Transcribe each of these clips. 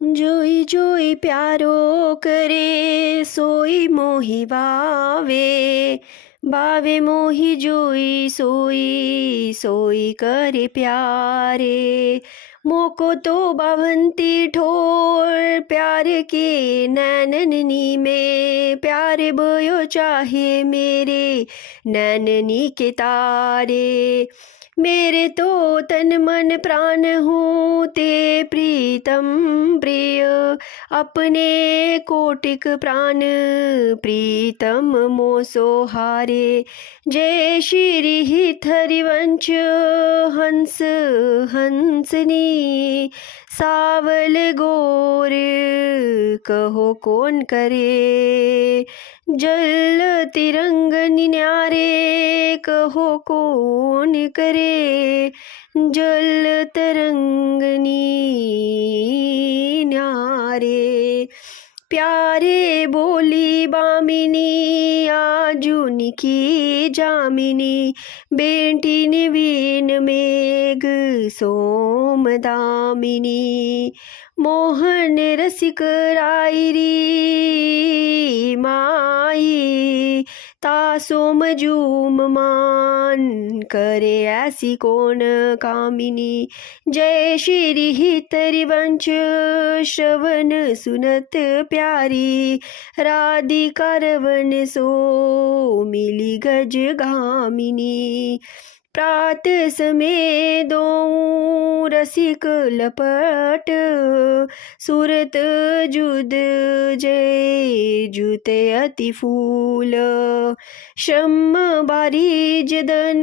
जोई जोई प्यारो करे सोई मोहि भावे। भावे मोहि जोई सोई सोई करे प्यारे। मोको तो बावंती ठोर प्यार के नैननी में। प्यार बोयो चाहे मेरे नैननी के तारे। मेरे तो तन मन प्राण हूँ ते प्रीतम प्रिय। अपने कोटिक प्राण प्रीतम मोसो हारे। जय श्री हित हरिवंश हंस हंसनी। सावल गोर कहो कौन करे। जल तिरंग न्यारे कहो कौन करे। जल तरंगनी न्यारे। प्यारे बोली बामिनी आजुन की जामिनी। बेटी निवीन मेघ सोम दामिनी। मोहन रसिक रायरी माई। तासोम जूम मान करे ऐसी कौन कामिनी। जय श्री हित हरिवंश श्रवण सुनत प्यारी। राधिका रवन सो मिली गज गामिनी। प्रात समय दो रसिक लपट। सूरत जुद जय जुते अति फूल। शम बारी जदन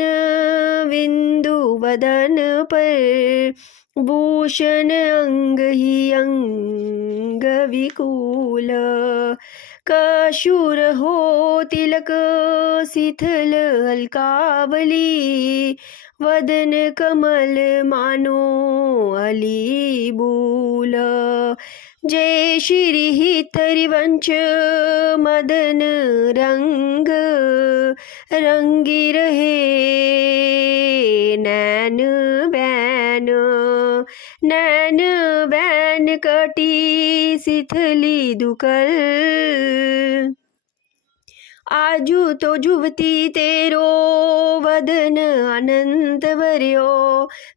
विंदु वदन पर। भूषण अंग ही अंग विकूल। कशूर हो तिलक शिथिल अलकावली। वदन कमल मानो अली बूल। जय श्री हित हरिवंश मदन रंग। रंगी रहे नैन बैन। नैन बैन कटी शिथिली दुकल। आजू तो जुवती तेरो वदन अनंत वर्यो।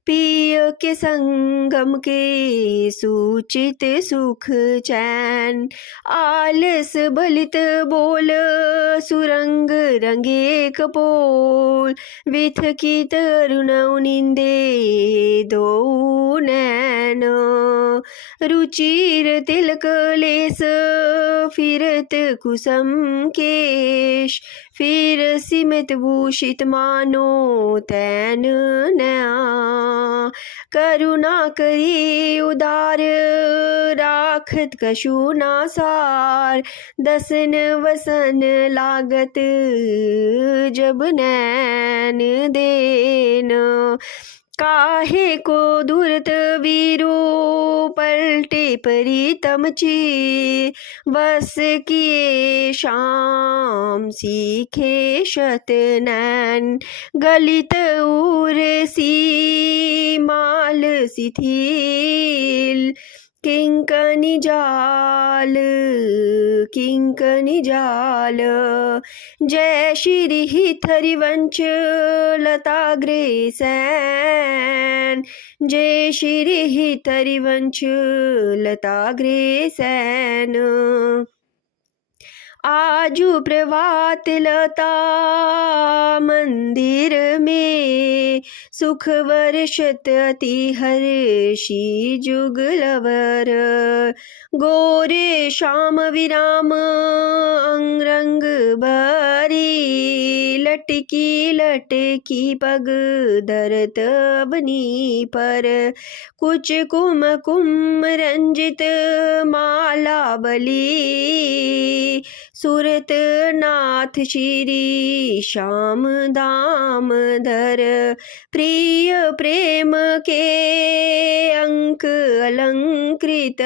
पिय के संगम के सूचित सुख चैन। आलस बलित बोल सुरंग रंगे कपोल। विथ की तरुण निंदे दो नैन। रुचिर तिलक लेस फिरत कुसम केश। फिर सिमित भूषित मानो तैन नया। करुणा करी उदार राखत कछु ना सार। दसन वसन लागत जब नैन देन। काहे को दूरत वीरू पलटे परितम ची। बस किए शाम सीखे शत नैन। गलित उर सी माल शिथिल। किंकनी जाल किंकनी जाल। जय श्री हित हरिवंश लताग्रे सैन। जय श्री हित हरिवंश लताग्रे सैन। आजू प्रभात लता मंदिर में। सुख वर्षत अति हर्षी जुगलवर। गोरे श्याम विराम अंगरंग भरी। लटकी लटकी पग धरत अवनी पर। कुछ कुम कुम रंजित माला बली। सूरत नाथ श्री श्याम दाम धर। प्रिय प्रेम के अंक अलंकृत।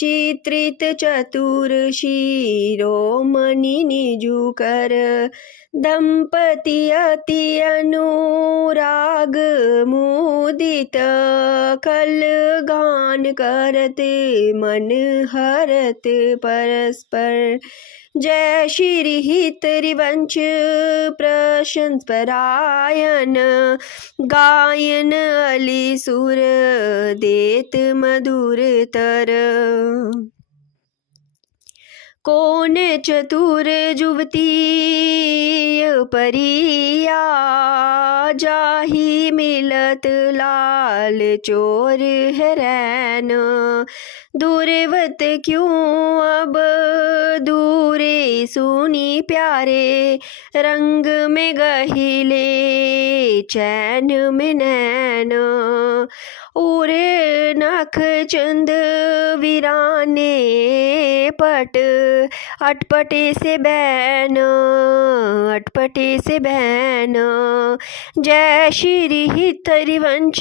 चित्रित चतुर शिरोमणि निजुकर दंपति अति अनुराग मुदित कल गान करते मन हरत परस्पर जय श्री हित रिवंश प्रशंस परायण गायन अली सुर देत मधुर तर कौन चतुर जुवती परिया जाही मिलत लाल चोर हैरान दूरवत क्यों अब दूरे सुनी प्यारे रंग में गहिले चैन में नैन उरे नख चंद वीराने पट अटपटे से बैन अटपटे से बैन जय श्री हित हरिवंश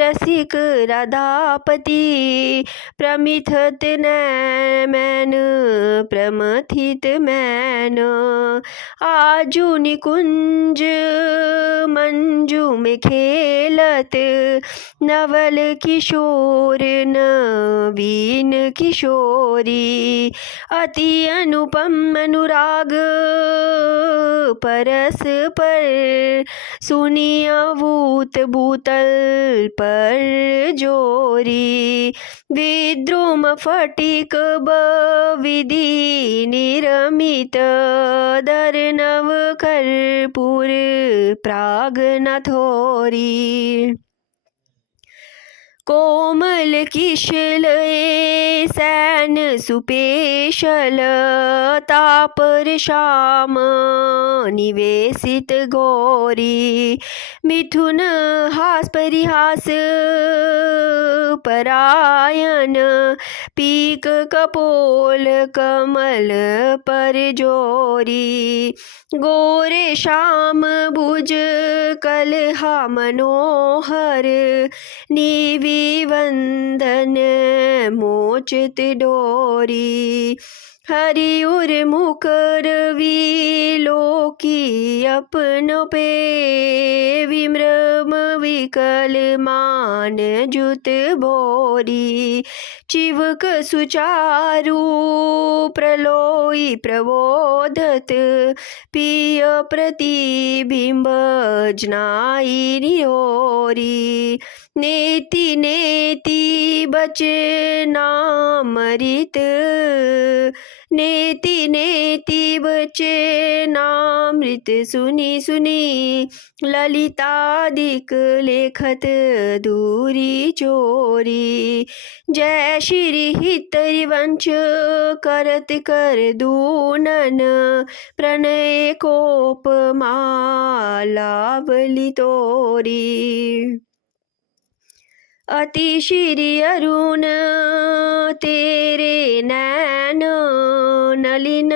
रसिक राधापति प्रमिथत नैन प्रमथित मैन आजू निकुंज मंजू में खेलत नवल किशोर नवीन किशोरी अति अनुपम अनुराग परस पर सुनी अभूत भूतल पर जोरी विद्रुम फटिक विधि निर्मित दर्नव कर्पूर प्राग नथोरी कोमल किशल सैन सुपेशल तापर श्याम निवेशित गौरी मिथुन हास परिहास परायण पीक कपोल कमल पर जोरी गोरे श्याम भुज कलहा मनोहर निविवंदन मोचित डोरी हरिउर मुकर विलोकी अपन पे विम्रम विकल मान जुत भोरी चिवक सुचारु प्रलोई प्रबोधत पिय प्रतिबिंब जनाई निहोरी नेति नेति बचे नामृत नेति नेति बचे नामृत सुनी सुनी ललितादिक लेखत दूरी चोरी जय श्री हित हरिवंश करत कर दूनन प्रणय कोप मालावली तोरी अति श्री अरुण तेरे नैन नलिन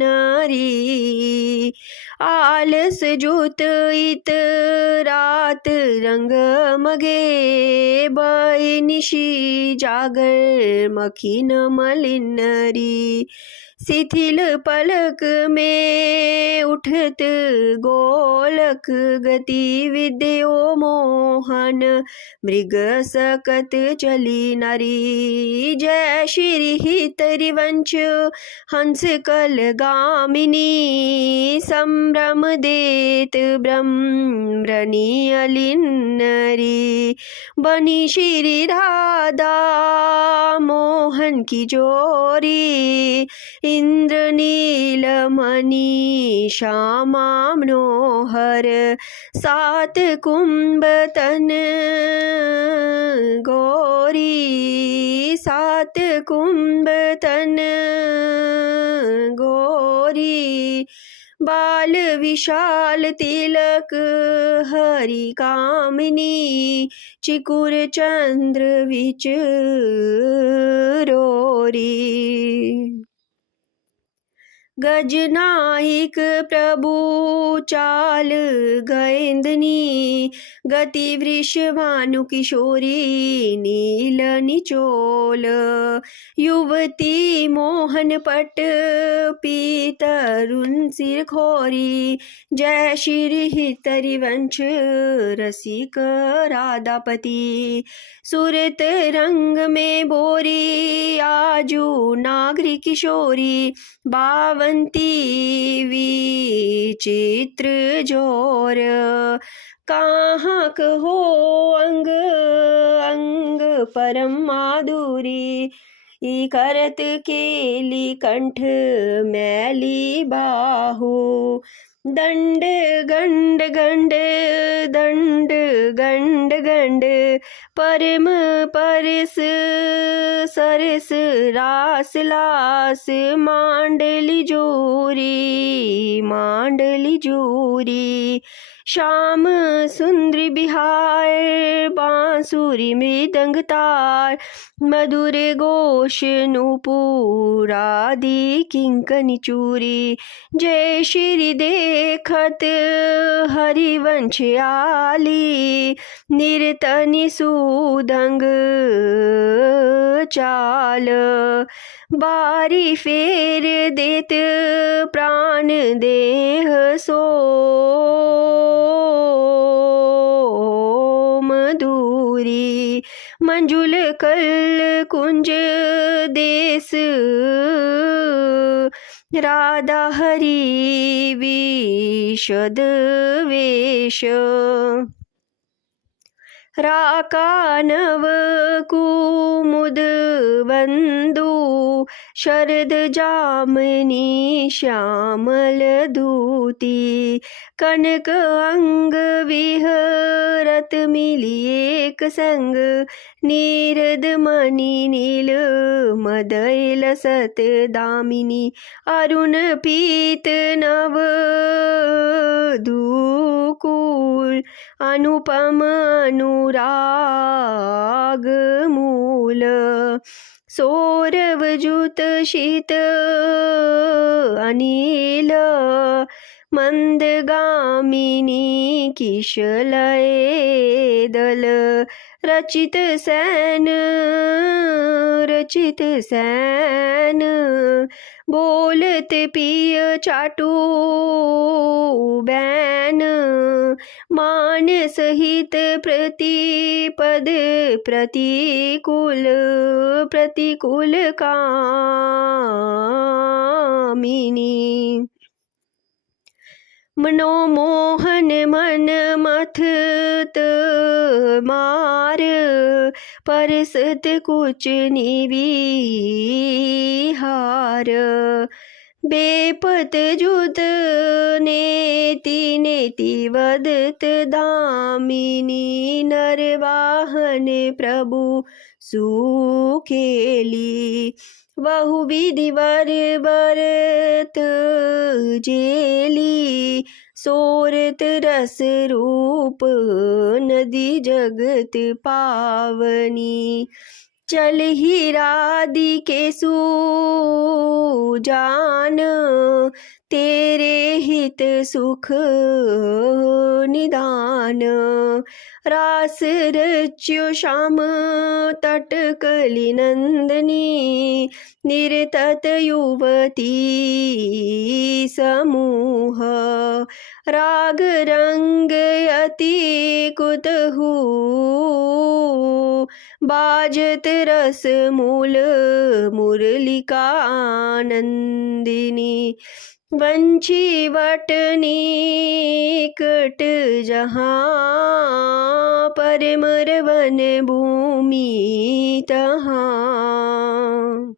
नरी आलस जुत इत रात रंग मगे बई निशी जागर मखिन मलिनरी शिथिल पलक में उठत गोलक गति विद्यो मोहन मृग सकत चली नारी जय श्री हित हरिवंश हंस कल गामिनी संभ्रम देत ब्रह्मणी अलिन्नरी बनी श्री राधा मोहन की जोरी इंद्र नीलमणि श्यामा मनोहर सात कुंभ तन गौरी सात कुंभ तन गौरी बाल विशाल तिलक हरि कामिनी चिकुर चंद्र विच रोरी गजनायक प्रभु चाल गैंदनी, गति वृषभानु किशोरी नील निचोल, युवती मोहन पट पीतरुण सिर खोरी, जय श्री हितरिवंश रसिक राधापति, सूरत रंग में बोरी आजू नागरी किशोरी, बावंती विचित्र जोर, कहाँ हो अंग अंग परम माधुरी, करत केली कंठ मैली बाहु, दंड गंड गंड दंड गंड गंड, परम परस सरस रास लास, मांडली जूरी, श्याम सुंदर बिहार बांसुरी मृदंग तार, मधुर घोष नूपुरादि किंकनी चूरी, जय श्री देखत हरिवंश आली, निरतनि सुदंग चाल, बारी फेर देत प्राण देह सो मधुरी, मंजुल कल कुंज देश राधा हरि विशद वेश, राकानव कुमुद बंधु, शरद जामनी श्यामल दूती, कनक अंग विहरत मिली एक संग, नीरद मणि नील मदयल सत दामिनी, अरुण पीत नव दुकूल, अनुपम अनुराग मूल, सौरवजुत शीत अनिल, मंदगामिनी किशलय दल, रचित सैन, बोलत पिय चाटू बैन, मान सहित प्रतिपद प्रतिकूल कामिनी, मनोमोहन मन मथत मार, परसत कुच निविहार, बेपत जुत नेति नेति वदत दामिनी, नरवाहन प्रभु सुखेली, बहुविधि वर बरत जेली, सोरत रस रूप नदी जगत पावनी, चल हीरादि के सुजान, तेरे हित सुख निदान, रास रच्यो श्याम तट कली नंदनी, निरतत युवती समूह, राग रंग अति कुतहु, बाजत रस मूल मुरलिका आनंदिनी, वंशी वटनी कट जहाँ, परमर वन भूमि तहाँ,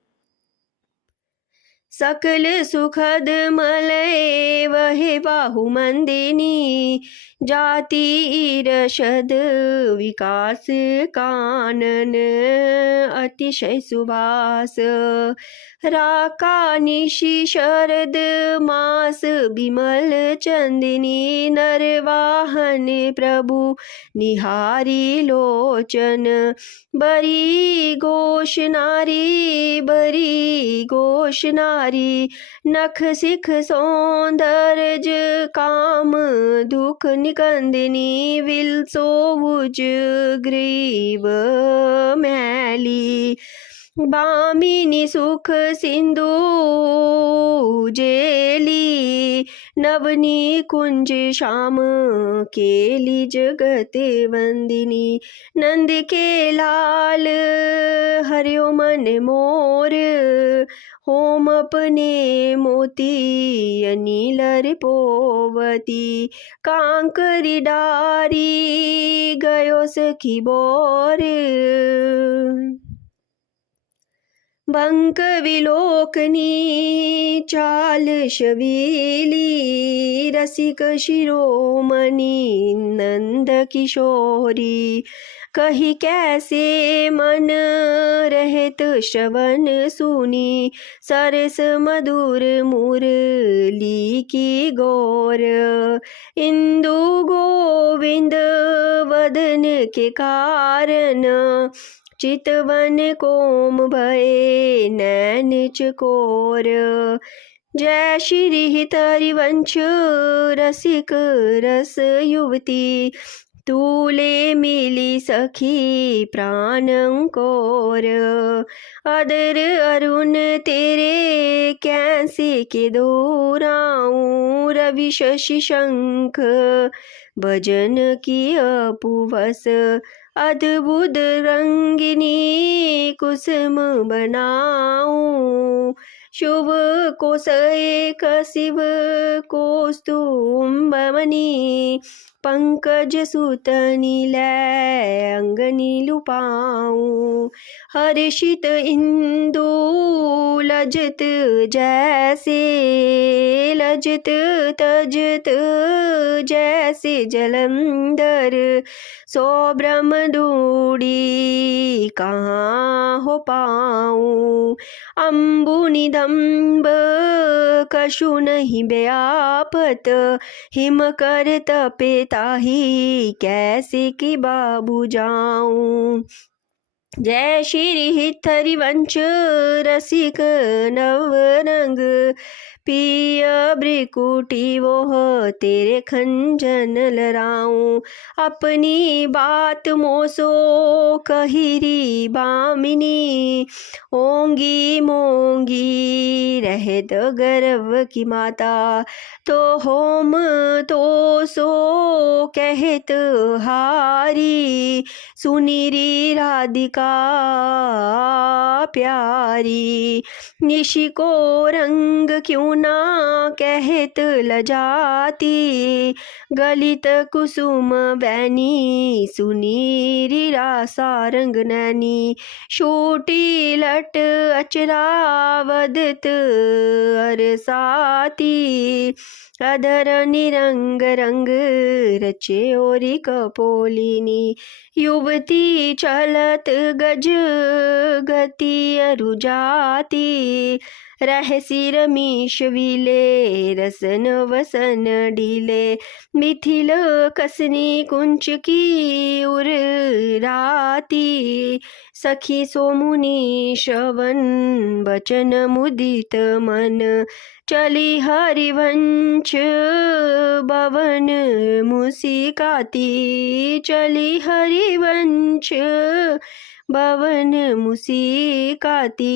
सकल सुखद मलय वहे बाहु मंदिनी, जाति रशद विकास कानन अतिशय सुभास, राका निशि शरद मास बिमल चंदिनी, नरवाहन प्रभु निहारी लोचन, बरी घोष नारी नारी। नख सिख सौंदर्य काम दुख निकंदिनी। विल सोवुज ग्रीव मैली। बामिनी सुख सिंधु जेली। नवनी कुंज श्याम केली जगत वंदिनी। नंद के लाल हरियो मन मोर। होम अपने मोती अनिलर पोवती। कांकरी डारी गयो सखी बोर। बंक विलोकनी चाल शवीली। रसिक शिरोमणि नंद किशोरी। कही कैसे मन रहत श्रवण सुनी। सरस मधुर मुरली की गौर। इंदु गोविंद वदन के कारण। चितवन कोम भये नैन चकोर। जय श्री हितरिवंश रसिक रस युवती। तूले मिली सखी प्राणंकोर। अदर अरुण तेरे कैसे के दोराऊं। रवि शशि शंख भजन की अपुवस। अद्भुत रंगिनी कुसुम बनाऊं। शुभ कोस एक शिव कौस्तुम्भमणि। पंकज सुतनि लै अंगनि लुपाऊं। हर्षित इंदु लजत जैसे। लजत तजत जैसे जलंधर। सो ब्रह्म दूड़ी कहाँ हो पाऊं। अम्बु निदम्ब कछु नहीं व्यापत। हिम कर तपे ताही कैसे की बाबू जाऊं। जय श्री हितरिवंश रसिक नवरंग। पिय ब्रिकुटी वोह तेरे खंजन लराऊं। अपनी बात मोसो कहिरी बामिनी। ओंगी मोंगी रहत गर्व की माता। तो होम तो सो कहत हारी। सुनीरी राधिका प्यारी। निशि को रंग क्यों ना कहत लजाती। गलित कुसुम बैनी सुनीरी रासा रंग नैनी। शूटी लट अचरावदत अरसाती। अधर निरंग रंग रचे ओरी कपोलिनी। युवती चलत गज गति अरुजाती। रहसी रमीश विले रसन वसन ढीले। मिथिल कसनी कुंच की उर राती। सखी सोमुनि श्रवण बचन मुदित मन। चली हरिवंश भवन मुसिकाती। चली हरिवंश भवन मुसिकाती।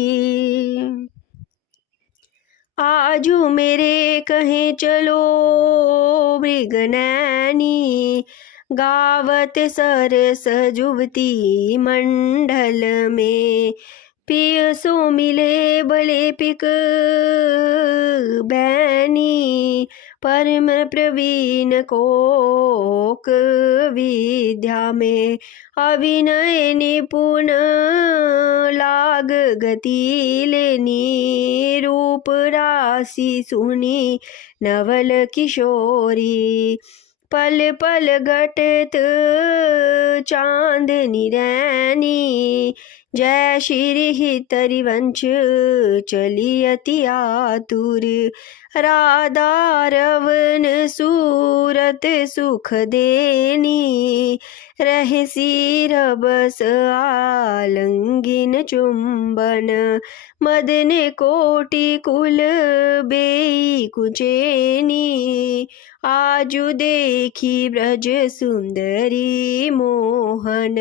आजू मेरे कहे चलो मृगनैनी। गावत सरस जुवती मंडल में। पिय सो मिले भले पिक बैनी। परम प्रवीण कोक विद्या में। अभिनय निपुण लाग गति लेनी। रूप राशि सुनी नवल किशोरी। पल पल घटत चांदनी रैनी। जय श्री तरिवंश चली अति आतुर, राधा रवन सूरत सुख देनी, रहसी रबस आलंगिन चुंबन, मदन कोटि कुल बेई कुचेनी, आजु देखी ब्रज सुंदरी मोहन,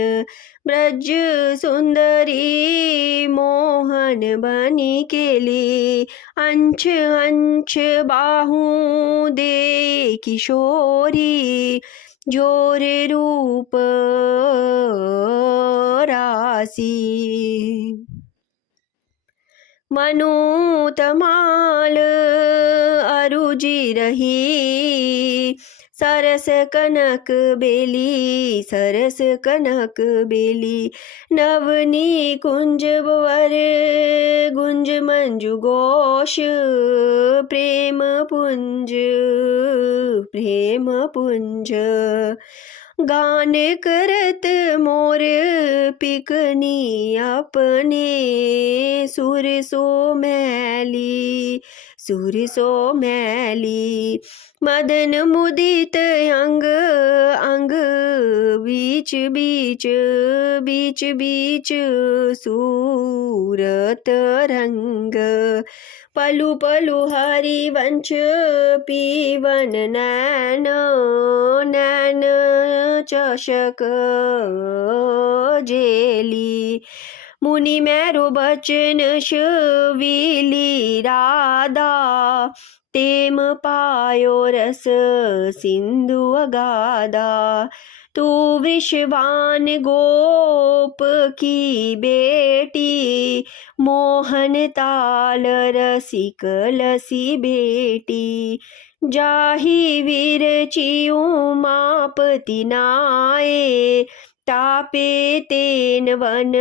ब्रज सुंदरी मोहन बनी केली, अंश अंश बाहू दे किशोरी, जोर रूप रासी, मनुतमाल अरुजि रही, सरस कनक बेली, सरस कनक बेली, नवनी कुंज वर गुंज मंजु घोष, प्रेम पुंज प्रेम पुंज, गान करत मोर पिकनी अपने, सुर सो मैली सुर सो मैली, मदन मुदित अंग अंग, बीच बीच बीच बीच सूरत रंग, पलु पलु हरिवंश पीवन नैन, नैन चषक जेली, मुनि मेरो बचन शविली राधा, तेम पायो रस सिंधु अगाधा, तू वृषवान गोप की बेटी, मोहन ताल रसिक लसी बेटी, जाहि विरचियु मापति नाये, तापे तेन वन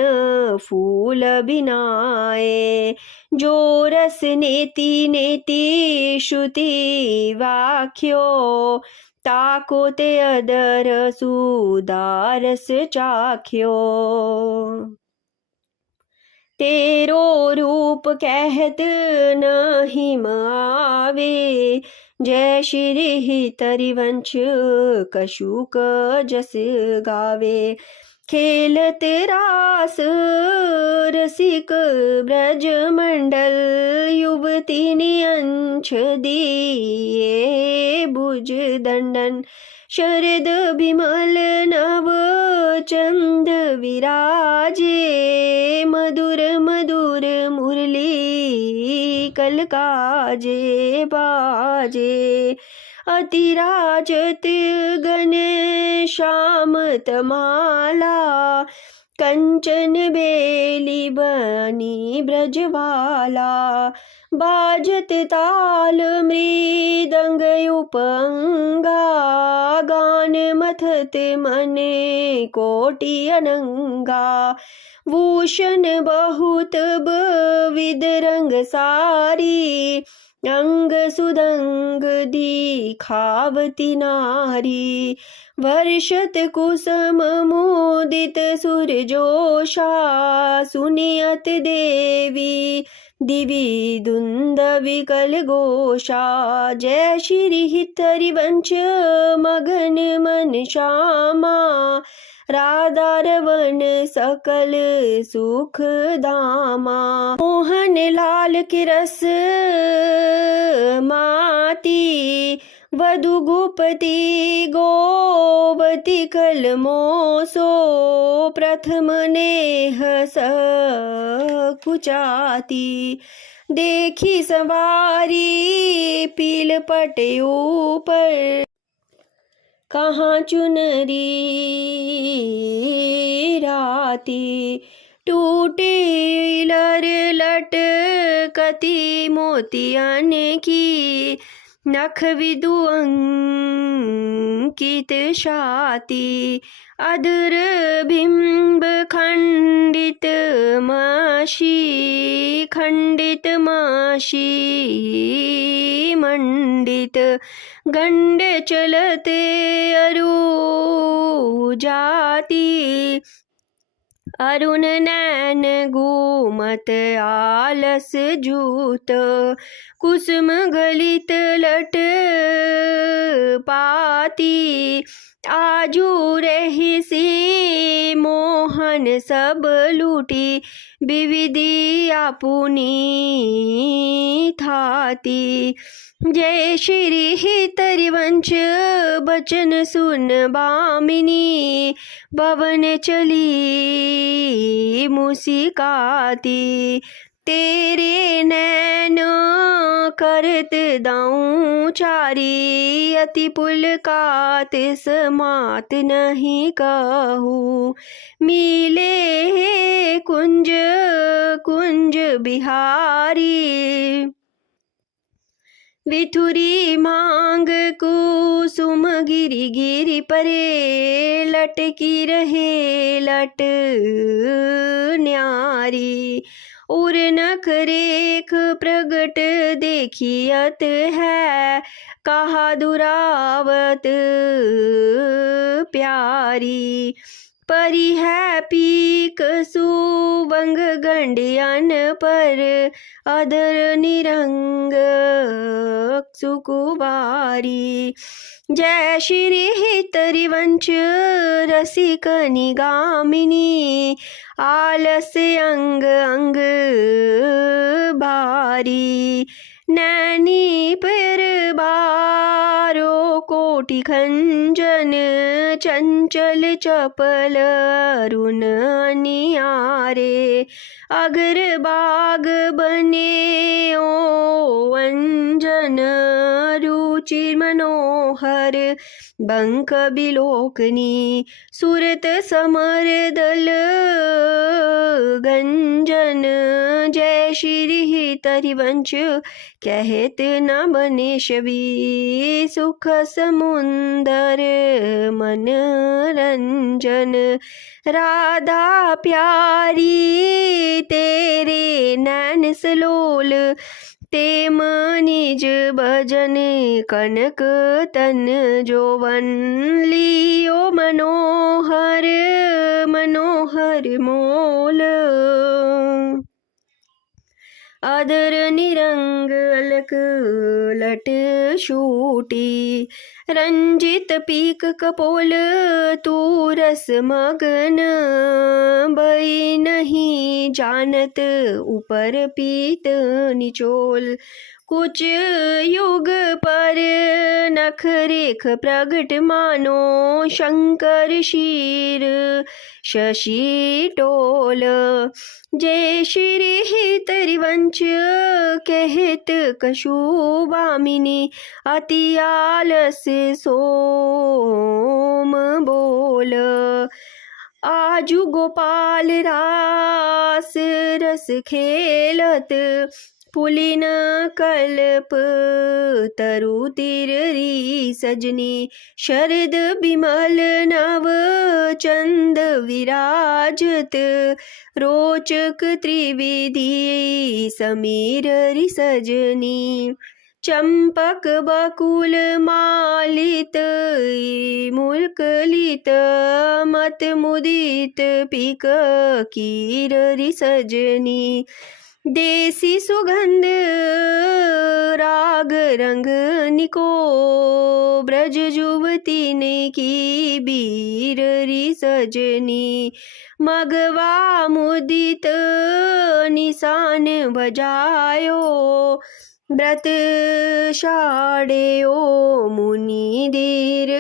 फूल बिनाए, जो रस नेति नेति श्रुति वाक्यो, ताको ते अदर सुदारस चाख्यो, तेरो रूप कहत नहीं आवे, जय श्री तरिवंश कशुक जस गावे, खेलत रास रसिक ब्रज मंडल, युवती नियंछ दिए भुज दंडन, शरद विमल नव चंद विराजे, मधुर मधुर मुरली कलकाजे बाजे, अतिराजत गण श्याम तमाला, कंचन बेली बनी ब्रजवाला, बाजत ताल मृदंग उपंगा, गान मथत मन कोटि अनंगा, भूषण बहुत विद रंग सारी, अंग सुदंग दिखावती नारी, वर्षत कुसुम मुदित सुरजोषा, सुनियत देवी दिवि दुंद विकल घोषा, जय श्री तरिवंश मगन मन श्यामा, राधा रवन सकल सुख धामा, मोहन लाल की रस माती, वधु गुपति गोवती कल मोसो, प्रथम नेह कुचाती, देखी सवारी पील पट ऊपर, कहाँ चुनरी राती, टूटे लर लटकती मोतियन की, नख विदु अंकित छाती, अधर बिंब खंडित माशी मंडित, गंड चलते अरु जाती, अरुण नैन घूमत आलस जूत, कुसुम गलित लट पाती। आजू रही सी मोहन सब लूटी, विविधि आपुनी थाती। जय श्री हितरिवंश बचन सुन बामिनी, भवन चली मुस्काती। तेरे नैन करत दाऊं चारी, अति पुलकात समात नहीं कहूँ। मिले कुंज कुंज बिहारी, विथुरी मांग कुसुम गिरी गिरी परे, लटकी रहे लट न्यारी। उर नख रेख प्रगट देखियत है, कहा दुरावत प्यारी। परी है पीक सुबंग गंडियन पर, अधर निरंग सुकुबारी। जय श्री हितरिवंश रसिक निगामिनी, आलस्य अंग अंग भारी। नैनी पर बारो कोटि खंजन, चंचल चपल अरुण नियारे। अगर बाग बने ओ अंजन, रुचि मनोहर बंक बिलोकनी। सुरत समर दल गंजन, जय श्री हितरिवंश कहत न बने छवि। सुख समुंदर मन रंजन, राधा प्यारी तेरे नैन सलोल। ते निज भजन कनक तन जोवन, लियो मनोहर मनोहर मोल। अधर निरंग अलक लट शूटी, रंजित पीक कपोल तू रस मगन। भई नहीं जानत ऊपर पीत निचोल, कुछ युग पर नख रेख प्रगट मानो। शंकर शीर शशि टोल, जय श्री हितरिवंश कहत कशुबामिनी। अति आलस सोम बोल, आजू गोपाल रास रस खेलत। पुलिन कल्प तरु तिररी सजनी, शरद बिमल नव चंद विराजत। रोचक त्रिविधि समीर सजनी, चंपक बकुल मालित मुल्कलित। मत मुदित पिक कीर सजनी, देसी सुगंध राग रंग निको। ब्रज युवती ने की बीर सजनी, मगवा मुदित निशान बजायो। व्रत शाड़ेयो मुनि धीर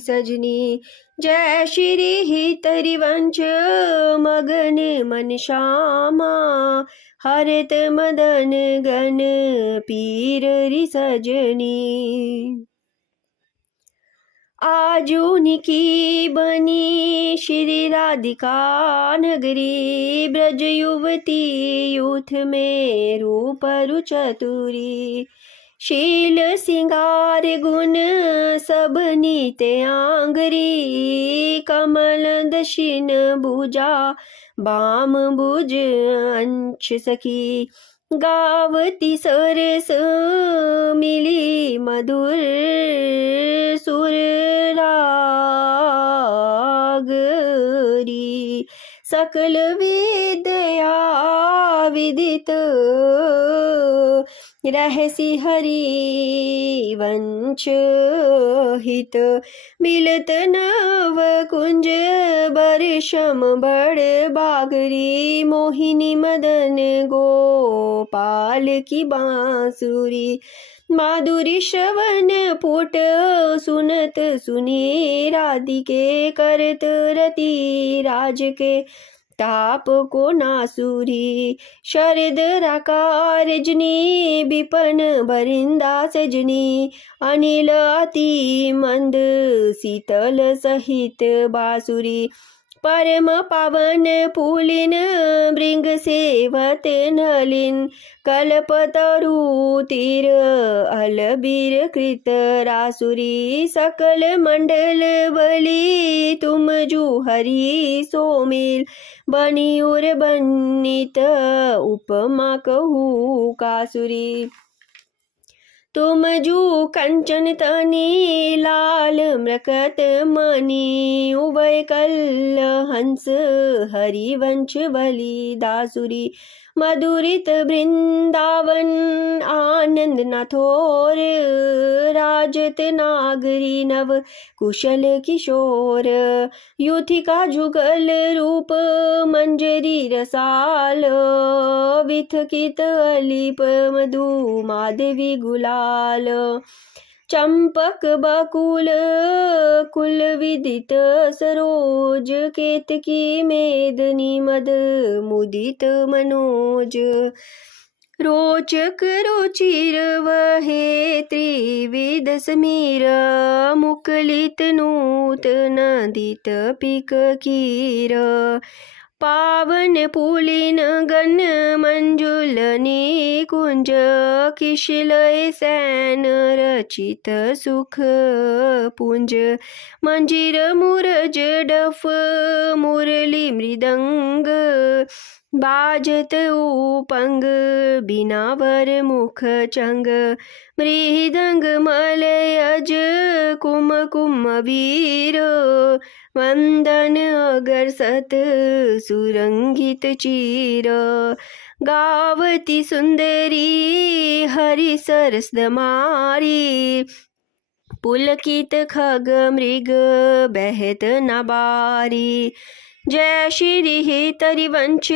सजनी। जय श्री हितरिवंश मगन मन श्यामा, हरित मदन गण पीर सजनी। आजुनिकी बनी श्री राधिका नगरी, ब्रज युवती यूथ में रूप चतुरी। शील सिंगार गुण सब नीते आंगरी, कमल दक्षिण भुजा बाम भुज अंश सखी। गावती सरस मिली मधुर सुर रागरी, सकल विद्या विदित रहसी हरि वंश हित मिलत नव कुंज बरषम बड़ बागरी मोहिनी मदन गोपाल की बांसुरी माधुरी श्रवण पुट सुनत सुनी राधिके करत रति राज के ताप को नासुरी शरद राकार रजनी विपन बरिंदा सजनी अनिल अति मंद शीतल सहित बासुरी परम पावन पुलिन भृंग सेवत नलिन कल्पतरु तीर अलबीर कृत रासुरी सकल मंडल बलि तुम जु हरि सोमिल बनियुर बन्नित उपमा कहू कासुरी तुम जू कंचन तनी लाल मृकत मणि उभय कल हंस हरिवंश बलि दासुरी मधुरित वृंदावन आनंद नथोर राजत नागरी नव कुशल किशोर युथिका जुगल रूप मंजरी रसाल विथकित अलिप मधु माधवी गुलाल चंपक बकुल कुल विदित सरोज केतकी मेदनी मद मुदित मनोज रोचक रुचिर वहे त्रिविध समीर मुकलित नूतन दित पिक कीर पावन पुलिन गण मंजुल निकुंज किशलय सैन रचित सुख पुंज मंजीर मुरज डफ मुरली मृदंग बाजत उपंग बिनावर मुख चंग मृदंग मलयज कुम कुम वीर वंदन अगर सत सुरंगित चीर गावती सुंदरी हरि सरस दमारी पुलकित खग मृग बहत नबारी जय श्री तरिवंश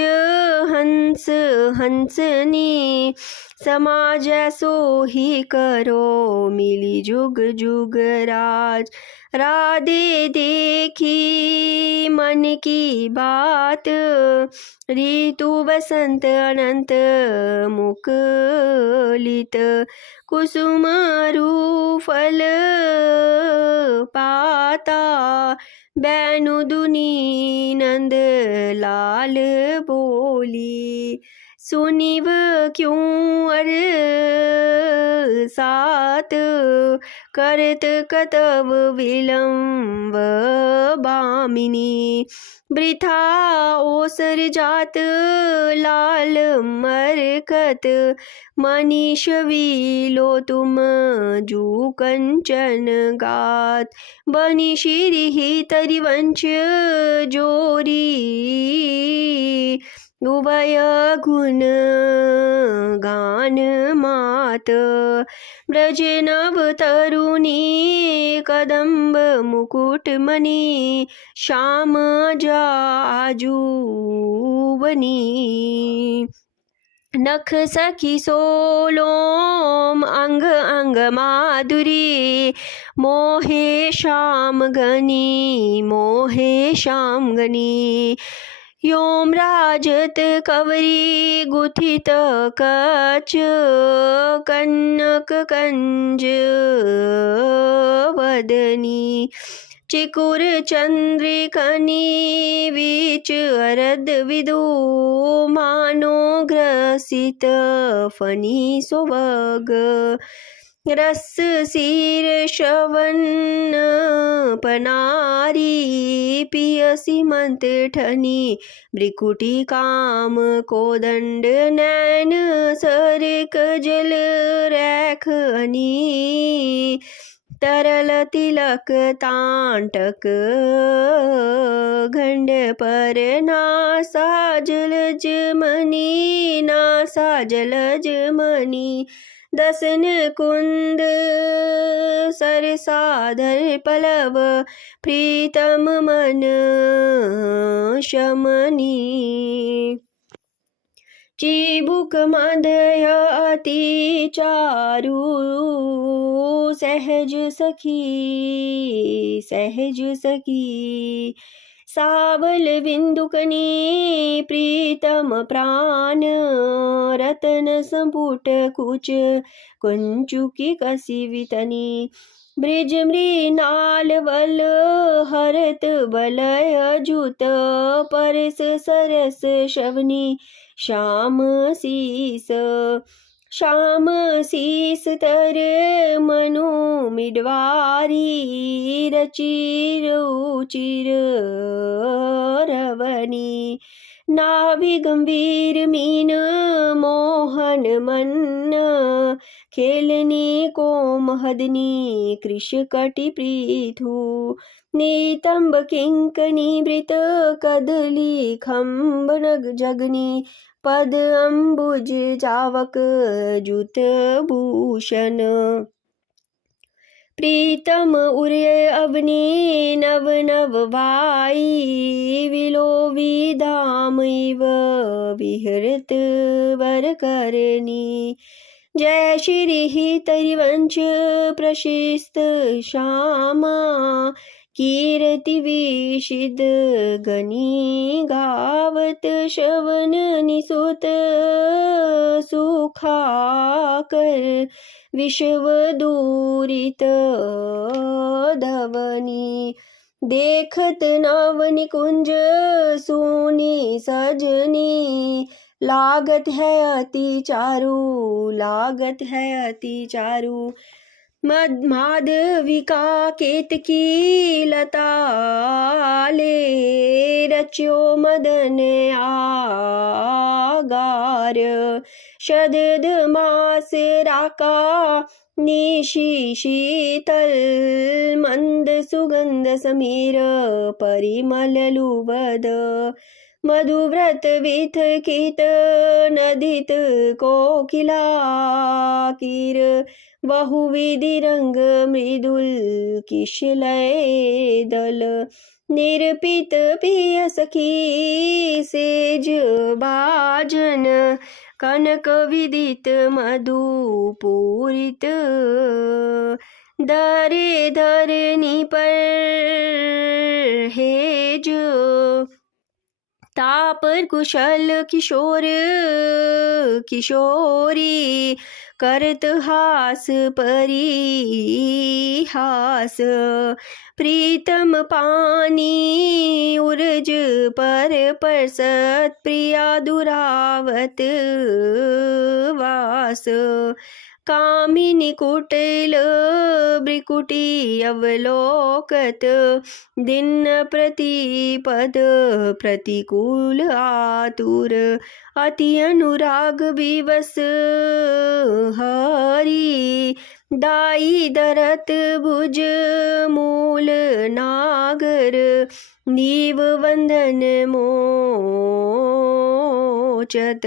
हंस हंसनी समाज सो ही करो मिली जुग जुग राज राधे देखी मन की बात ऋतु बसंत अनंत मुकलित कुसुम फल पाता बैनुदुनी नंद लाल बोली सुनिव क्यों अर सात करत कतव विलंब बामिनी वृथा ओसर जात लाल मरकत मनीष विलो तुम जू कंचन गात बनी श्री तरिवंश जोरी उभय गुण गान मात ब्रज नव तरुणी कदम्ब मुकुट मणि श्याम जाजूवनी नख सखी सोलोम अंग अंग माधुरी मोहे श्याम गनी मोहे श्याम गनी योम राजत कवरी गुथित कच कनक कंज वदनी चिकुर चंद्रिकनी विच अरद विदु मानो ग्रसित फनी सुवग रस सिर श्रवण पनारी पियसी मंत ठनी ब्रिकुटी काम कोदंड नैन सरक जल रैख अनी तरल तिलक तांटक घंड पर नासा जलज मणि, नासा जलज मणि। दसन कुंद सरसाधर पल्लव, प्रीतम मन शमनी। चिबुक मध्य अति चारु, सहज सखी सहज सखी। सावल बिंदुकनी प्रीतम प्राण, रतन संपुट कुच कुंचुकी कसी वितनी। ब्रिज मृणाल वल हरत बलय जुत, परस सरस शवनी श्याम शीस। श्याम शीस तर मनु मिडवारी, रचिर उचिर रवनी। नाभि गंभीर मीन मोहन मन, खेलनी को महदनी कृष कटि पृथु। नितंब किंकनी वृत कदली खम्ब जगनी, पद अम्बुज जावक जुत भूषण। प्रीतम उर्य अवनी नव नव भाई, विलोवी धाम इव विहरत वर करनी। जय श्री तरिवंश प्रशिस्त श्यामा, कीर्ति विशिद गनी गावत। श्रवण निसुत सुखाकर, विश्व दूरित धवनी। देखत नव निकुंज सुनी सजनी, लागत है अति चारु लागत है अति चारु। माधविका केतकी लता ले, रच्यो मदन आगार। शदद मास राका निशि शीतल, मंद सुगंध समीर परिमल लुबद। मधुव्रत विथ कित नदित कोकिला कीर, बहुविधि रंग मृदुल किशलय दल। निरपित प्रिय सखी सेज बाजन, कनक विदित मधुपूरित। दरे धरनी पर हेज, तापर कुशल किशोर किशोरी। करत हास परिहास, प्रीतम पानी उर्ज पर परसत। प्रिया दुरावत वास, कामिनी कुटिल ब्रिकुटी अवलोकत। दिन प्रतिपद प्रतिकूल आतुर, अति अनुराग विवश हरि। दाई दरत भुज मूल नागर, नीव बंधन मोचत।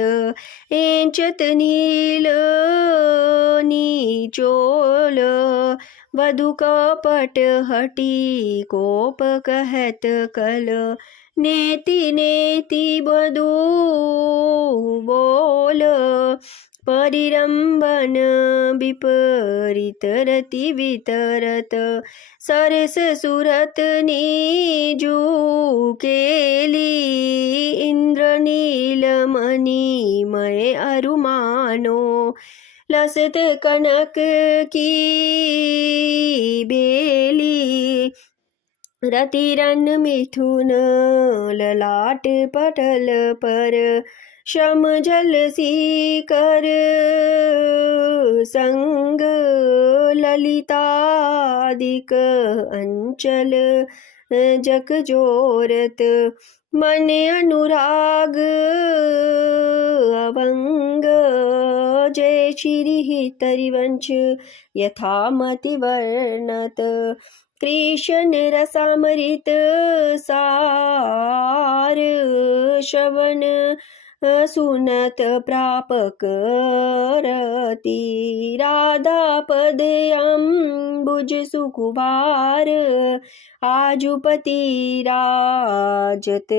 एंचत नील नीचोल, वधु कपट हटी कोप कहत कल। नेति नेति वधु बोल, परिरंभन विपरीत रति वितरत। सरस सुरत निजु केली, इंद्रनील मणिमय अरुमानो। लसत कनक की बेली, रतिरन मिथुन ललाट पटल पर। श्रम जल सीकर संग, ललितादिक अंचल जक जोरत। मन अनुराग अभंग, जय श्री तरिवंश यथामति वर्णत। कृष्ण रसामृत सार श्रवण सुनत प्रापक रति राधा पद अम्बुज सुकुबार आजुपति राजत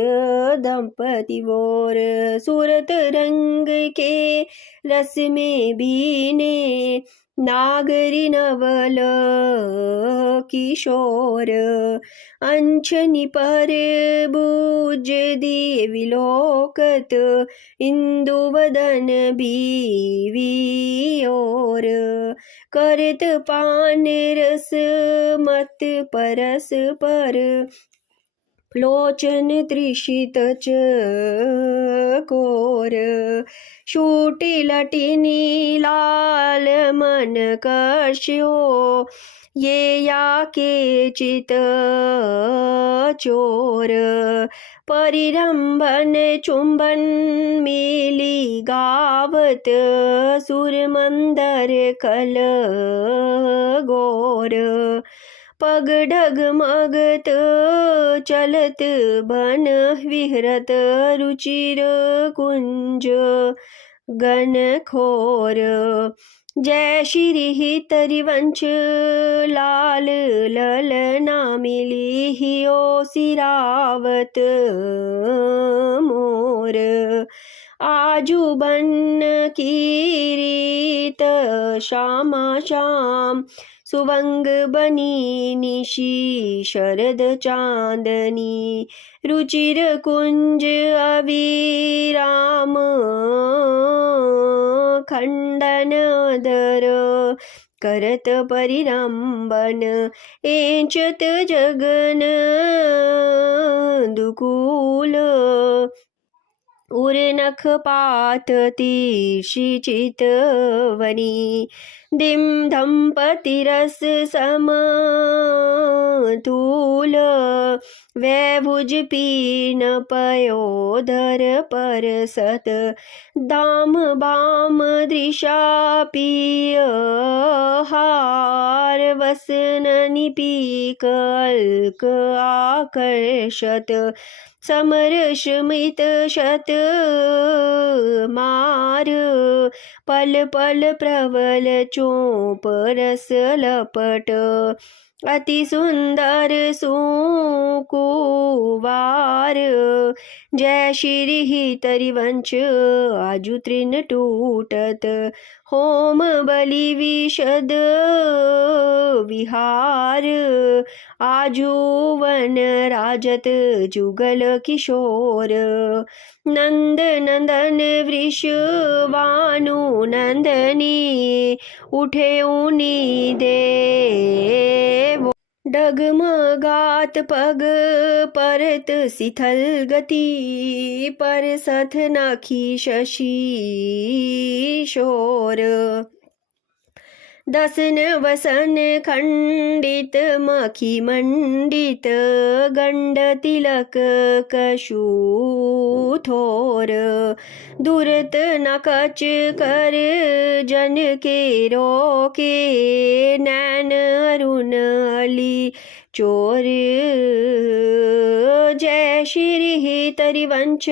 दंपति वोर सूरत रंग के रस में बीने नागरी नवल किशोर अंशनि पर बुज दिए विलोकत इंदुवदन बीवी और करत पान रस मत परस पर लोचन त्रिषित चकोर शूटी लटिनी लाल मन कर्ष्यो ये या के चित चोर परिरंभन चुंबन मिली गावत सुरमंदर कल गोर पग डगमगत चलत बन विहरत रुचिर कुंज गन खोर जय श्री तरिवंश लाल ललना मिली हियो सिरावत मोर आजू बन कीरीत श्यामा श्याम सुवंग बनी निशी शरद चांदनी रुचिर कुंज अविराम खंडन दर करत परिरंबन एंचत जगन दुकूल उर्नख पात तीर्षि चितवनी दिम धम्पतिरस समतूल वैभुज पीन पयोधर परसत दाम बाम दृशा पीय हार वसन निपीक अल्क आकर्षत समरश्मित शत मार पल पल प्रबल चोप रस लपट अति सुंदर सुकुवार जय श्री तरिवंश आजु तृण टूटत होम बलि विशद विहार आजु वन राजत जुगल किशोर नंद नंदन वृषवानु नंदनी उठे ऊनी देव डगमगात पग परत शिथल गति पर सथ नाखी शशि शोर दसन वसन खंडित मखी मंडित गंड तिलक कशु थोर दूरत नकच कर जन के रोके नैन अरुण अली चोर जय श्री तरिवंश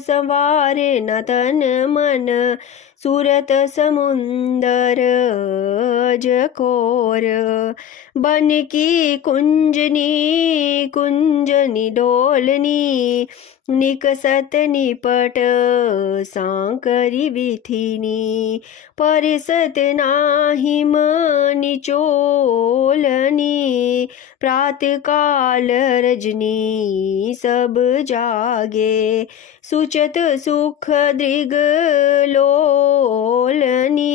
संवार नतन मन सूरत समुंदर जकोर बन की कुंजनी डोलनी निकसत निपट सांकरी विथिनी परिसत नाहिम निचोलनी प्रातकाल रजनी सब जागे सुचत सुख दृग लोलनी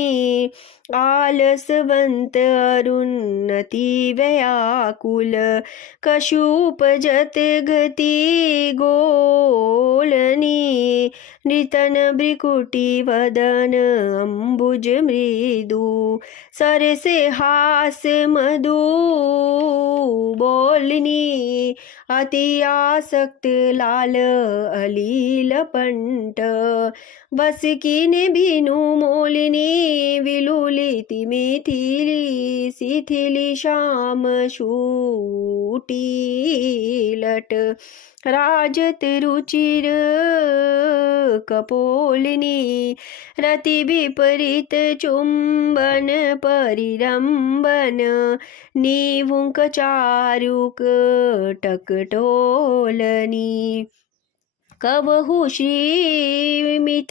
आलसवंत अरुन्नति व्याकुल कशुपजत गति गोलनी नृतन भ्रिकुटी वदन अम्बुज मृदु सर से हास मधु बोलनी अति आसक्त लाल अलील पंट बस कीने भीनु मोलिनी विलुलिति मिथिली शिथिली श्याम शूटी लट राजत रुचिर कपोलिनी रति विपरीत चुंबन परिरंबन निभुंक चारुक टकटोलनी कबहु श्रीमित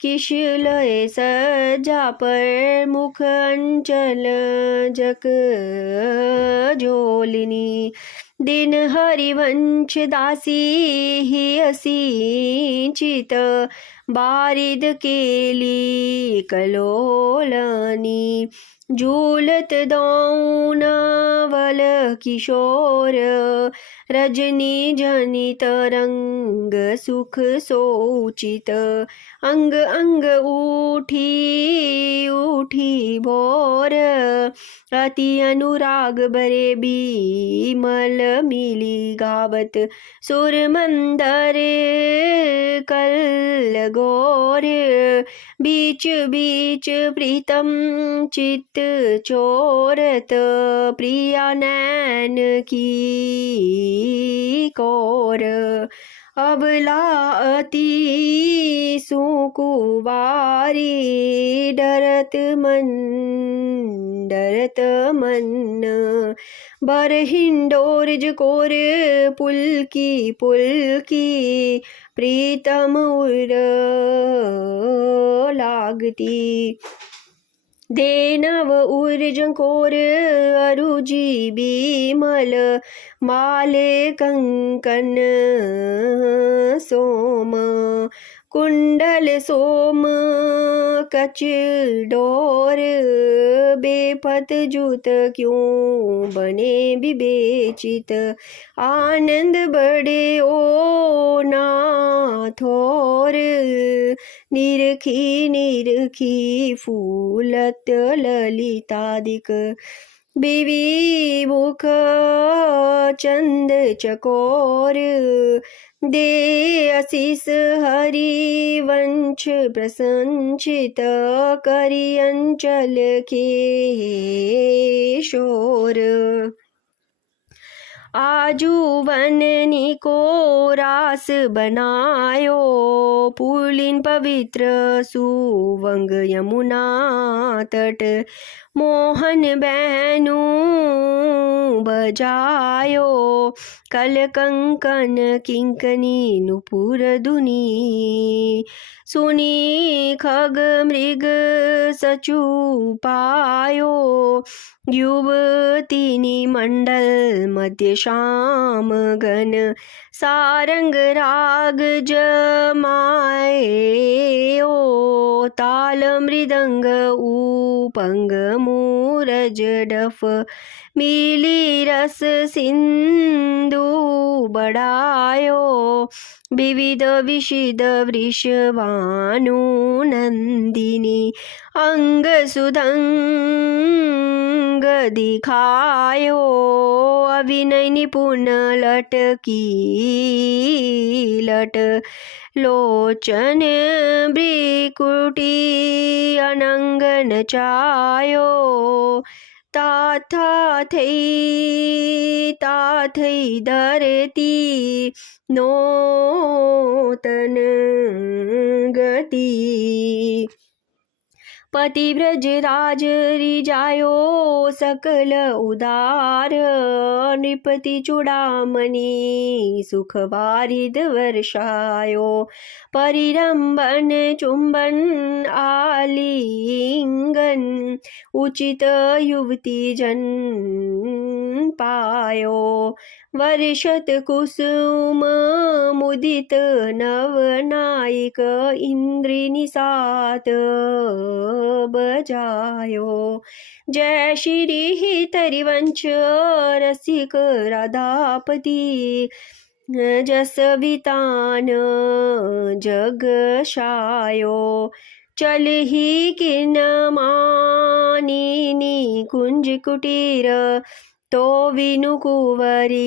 किश लय सज्जा पर मुख अंचल जक जोलिनी दिन हरिवंश दासी ही असिंचित बारिद केली कलोलनी झूलत दौनवल किशोर रजनी जनित रंग सुख सोचित अंग अंग उठी उठी भोर अति अनुराग बरे बीमल मिली गावत सुर मंदर कल गोर बीच बीच प्रीतम चित चोरत प्रिया नैन की कोर अबला अति सुकुवारी डरत मन बरहिंडोरज कोर पुलकी पुलकी प्रीतम उर लागती देनव उर्जकोर अरुजी बीमल माले कंकन सोम कुंडल सोम कच डोर बेपत जूत क्यों बने विवेचित आनंद बड़े ओ नाथोर निरखी निरखी फूलत ललितादिक विमुख चंद चकोर दे आशीष हरिवंश प्रसंचित करी अंचल के शोर आजू वननी को रास बनायो पुलिन पवित्र सुवंग यमुना तट मोहन बैनु बजायो कल कंकन किंकनी नुपुर दुनी सुनी खग मृग सचु पायो युवतीनी मंडल मध्य श्याम गण सारंग राग जमाए ओ ताल मृदंग उपंग मूरज डफ मिली रस सिंधु बढ़ायो विविध विशिद वृषभानु नंदिनी अंग सुदंग दिखायो अभिनय निपुण लटकी लट लोचन ब्रिकुटी अनंगन चायो ताथा थई धरती नूतन गति पतिव्रज राज रिजायो सकल उदार नृपति चूड़ामणि सुख वारिद वर्षायो परिरंबन चुंबन आलिंगन उचित युवती जन पायो वर्षत कुसुम मुदित नवनायक इंद्रि निसात बजायो जय श्री तरिवंश रसिक राधापति जसवितान जग शायो चल ही किन मानिनी कुंज कुटीर तो विनुकुवरी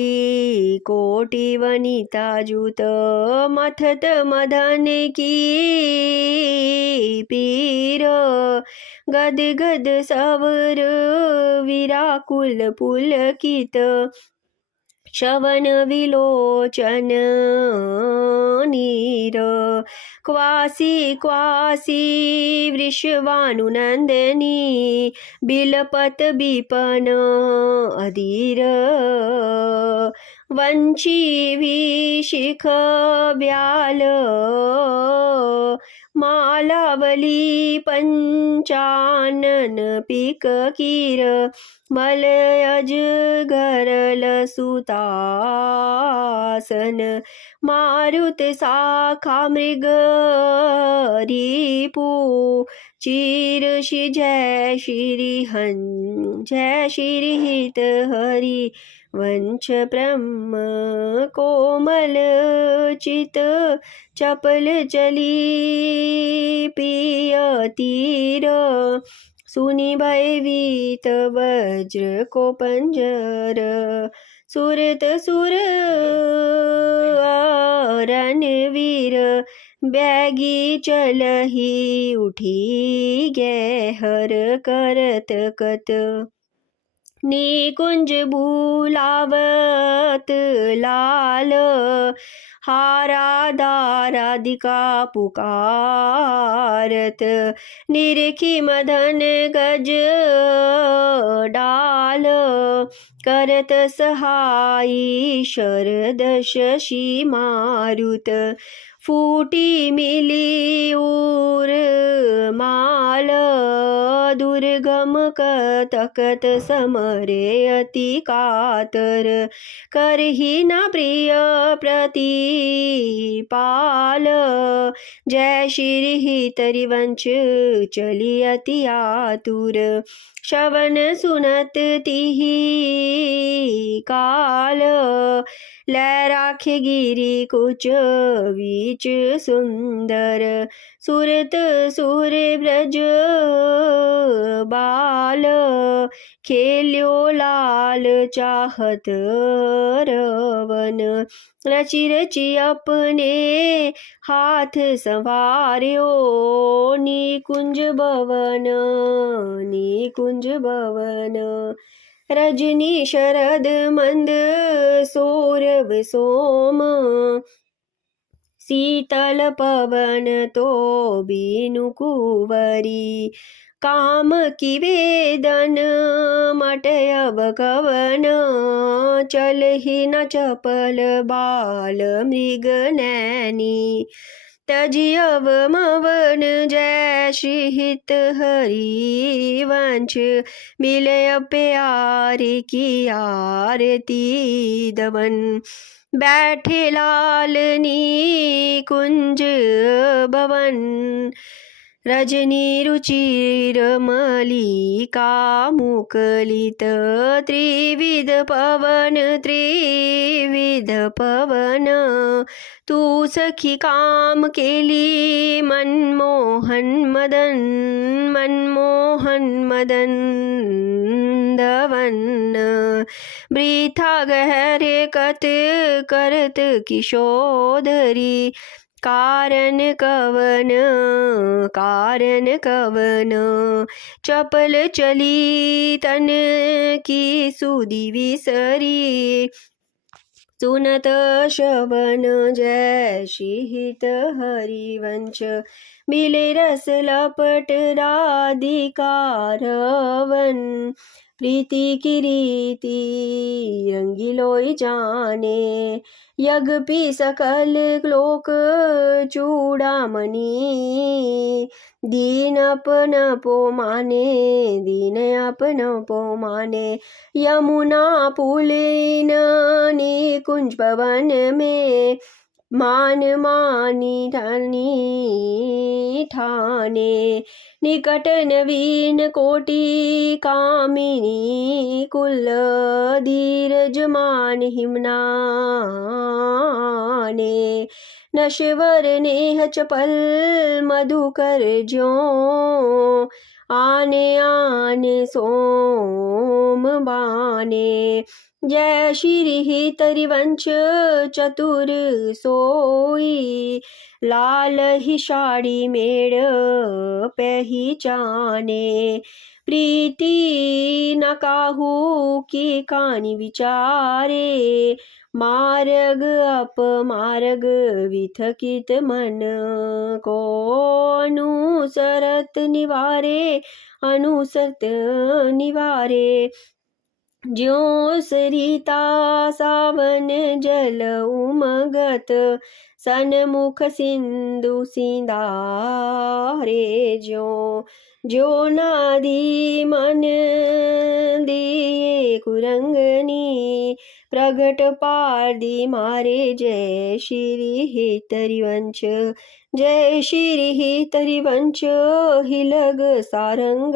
कोटि वनिता जूत मथत मदन की पीर गद गद सवर विराकुल पुलकित श्रवण विलोचन नीर क्वासी क्वासी वृषवानुनंदनी बिलपत विपन अधीर वंशी विशिख व्याल मालावली पंचानन पिक कीर मलयज गरल सुतासन मारुत शाखा मृग रिपु चीर श्री जय श्री हित हरि वंश ब्रह्म कोमल चित चपल चली पिय तीर सुनि भयभीत वज्र को पंजर सुरत सुर रणवीर बैगी चलही उठी गहर करत कत निकुंज भूलावत लाल हाराधाराधिका पुकारत निरखी मदन गज डाल करत सहाई शरद शशि मारुत फूटी मिली उर माल दुर्गम कतकत समरे अति कातर करही न प्रिय प्रतिपाल जय श्री हित वंश चली अति आतुर श्रवण सुनत तिहि काल लहराखे गिरी कुच बीच सुंदर सुरत सुर ब्रज बाल खेल्यो लाल चाहत रवन रचि रचि अपने हाथ संवार्यो निकुंज भवन रजनी शरद मंद सौरभ सोम शीतल पवन तो बीनु कुंवरी काम की वेदन मटयब कवन चल ही न चपल बाल मृग नैनी तजियव मवन जय श्री हित हरि वंश मिलय प्यारी की आरती दवन बैठे लालनी कुंज भवन रजनी रुचिर मलिका मुकलित त्रिविध पवन तू सखी काम केली मनमोहन मदन दवन वृथा गहरे कत करत किशोधरी कारण कवन चपल चली तन की सुधि विसरी सुनत श्रवण जय श्री हित हरिवंश मिले रस लपट राधिका रवन प्रीति की रीति रंगिलोई जाने यज्ञपि सकल लोक चूड़ामणि दीन अपन पो माने यमुना पुलिन निकुंज भवन में मानी ठाने निकट नवीन कोटि कामिनी कुल धीरज मान हिमनाने नश्वर नेह चपल मधुकर ज्यों आने आने सोम बाने। जय श्री तरिवंश चतुर सोई, लाल ही साड़ी मेड़ पहचाने। प्रीति न काहू की कहानी विचारे, मार्ग अपमार्ग विथकित मन को। अनुसरत निवारे अनुसरत निवारे, ज्यों सरिता सावन जल उमगत, सन्मुख सिंधु सिंधारे। ज्यों नादी मन दिए कुरंगनी, प्रगट पारदी मारे। जय श्री तरिवंश जय श्री तरिवंश, हिलग सारंग।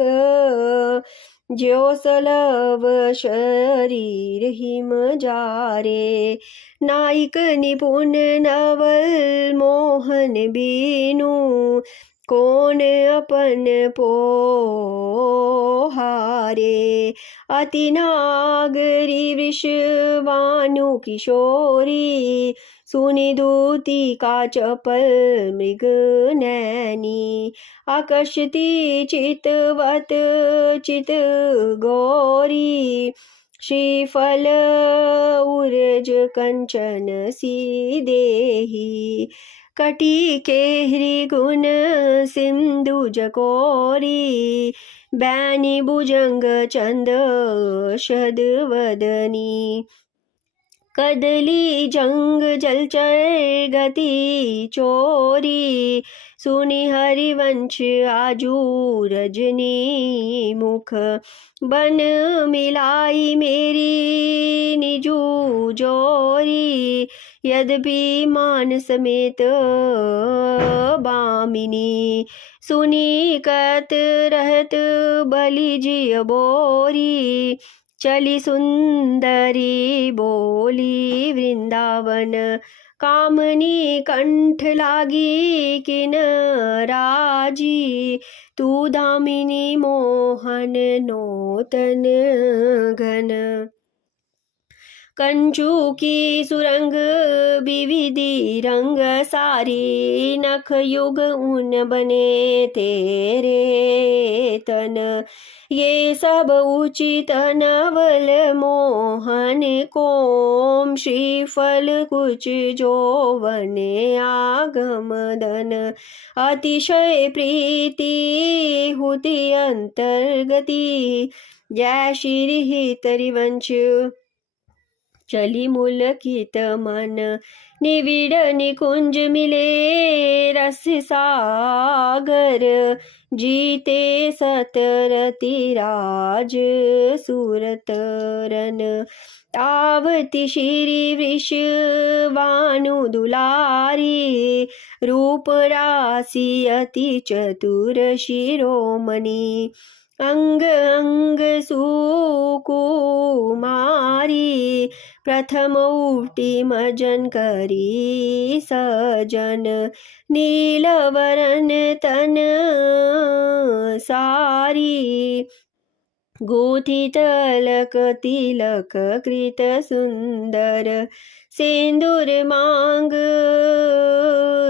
ज्यों सलव शरीर हिम जारे, नाइक निपुण नवल मोहन बीनु, कौन अपन पोहारे। अति नागरी वृषवानु किशोरी, सुनि दूती का चपल मृग नैनी। आकर्षति चितवत चित गौरी, श्रीफल उरज कंचन सी देही। कटी केहरी गुण सिंधु जकोरी, बैनी भुजंग चंद शद वदनी। कदली जंग जलचर गति चोरी, सुनि हरिवंश आजू रजनी मुख। बन मिलाई मेरी निजू जोरी, यद्यपि मान समेत बामिनी। सुनी कत रहत बलि जिय बोरी, चली सुंदरी बोली वृंदावन। कामनी कंठ लागी किन राजी, तू दामिनी मोहन नूतन घन। कंचू की सुरंग विविधि रंग सारी, नख युग ऊन बने तेरे तन। ये सब उचित नवल मोहन कोम, श्रीफल कुछ जोवने आगमदन। अतिशय प्रीति हुति अंतर्गति, जय श्री तरिवंश चली मुलकित मन। निविड़ निकुंज मिले रस सागर, जीते सतरति राज सूरतरन। तावती श्री वृष वानु दुलारी, रूप राशि अति चतुर शिरोमणि। अंग अंग सुकुमारी, प्रथम उटी मजन करी सजन। नीलवरन तन सारी, गुथि तलक तिलक कृत सुंदर। सिंदूर मांग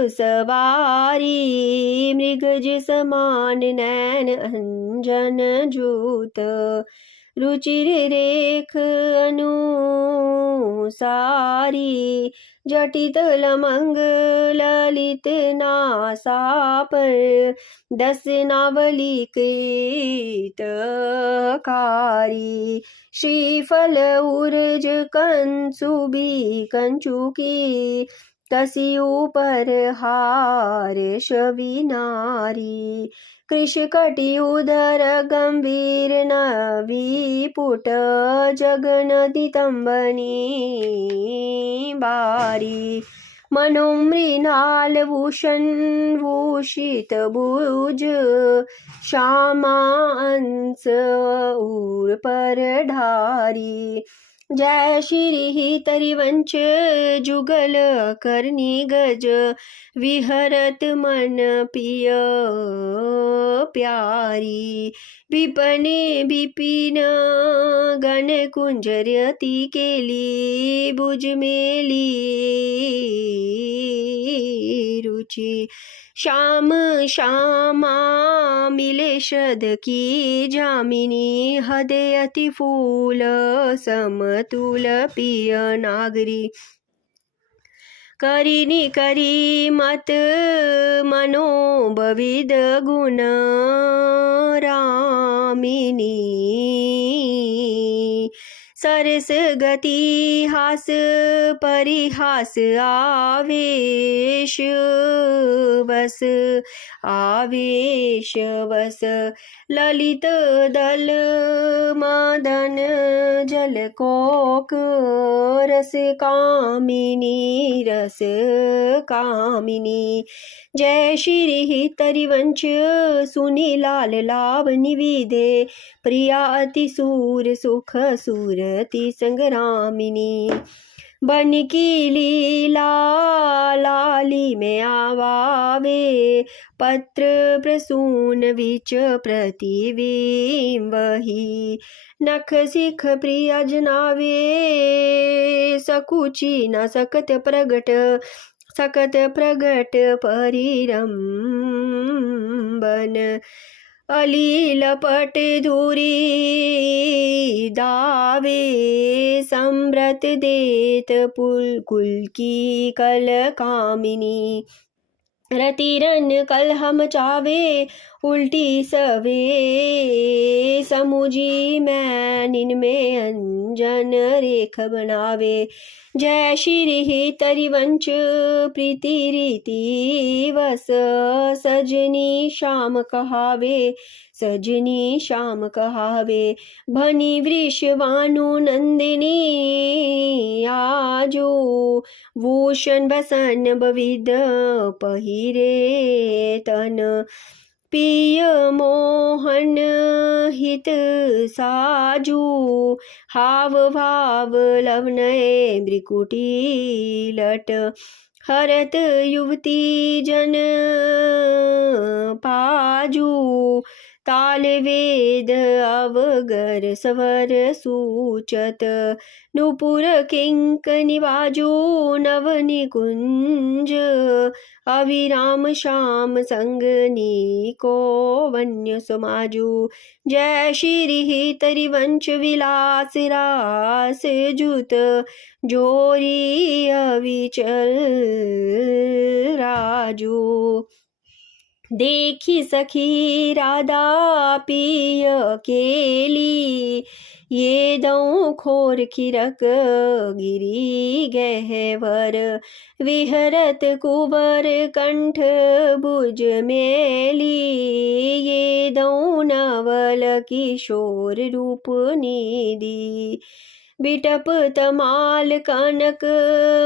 सवारी, मृगज समान नैन अंजन जूत। रुचिर रेख अनुसारी, जटित लमंग ललित नासा पर। दस नावली कृतकारी, श्रीफल उर्ज कंसुबी कंचुकी। कसी ऊपर हार शविनारी, कृषकटि उदर गंभीर नवी पुट। जगनदि तंबनी बारी, मनोमृणाल भूषण भूषित भुज। श्यामा अंश उर पर ढारी, जय श्री तरिवंच जुगल करनी गज विहरत मन पिय प्यारी विपने विपिन गण कुंजर्यति केली बुझ मेली रुचि श्याम श्यामा मिले शद की जामिनी हदे अति फूल समतुल पिय नागरी करिनी करी मत मनोबविद गुण रामिनी सरस गति हास परिहास आवेश वस ललित दल मदन जल कोक रस कामिनी जय श्री तरिवंश सुनी लाल लाभ निविदे प्रिया अति सूर सुख सूरति संग्रामिनी बन की लीला लाली में आवावे पत्र प्रसून विच प्रतिबिंब वही नख सिख प्रिय जनावे सकुची न सकत प्रगट परिरंबन अली लपट धूरी दावे समृत देत कुल की कल कामिनी रतिरन कलह मचावे उल्टी सवे समुझी मैं इनमें अंजन रेख बनावे जय श्री तरिवंश प्रीति रीति वस सजनी श्याम कहावे भनी वृषवानु नंदिनी आजो भूषण बसन बविद पहिरे तन पिय मोहन हित साजू हाव भाव लवनय ब्रिकुटी लट हरत युवती जन पाजू ताल वेद अवगर स्वर सूचत नुपुर किंक निवाजो नव निकुंज अविराम श्याम संगनी को वन्य समाजू जय श्री तरिवंश विलास रास जुत जोरी अविचल राजू देखी सखी राधा पिय केली ये दऊ खोर खिरक गिरी गहवर विहरत कुबर कंठ भुज मेली ये दऊ नवल किशोर रूप निधि बिटप तमाल कनक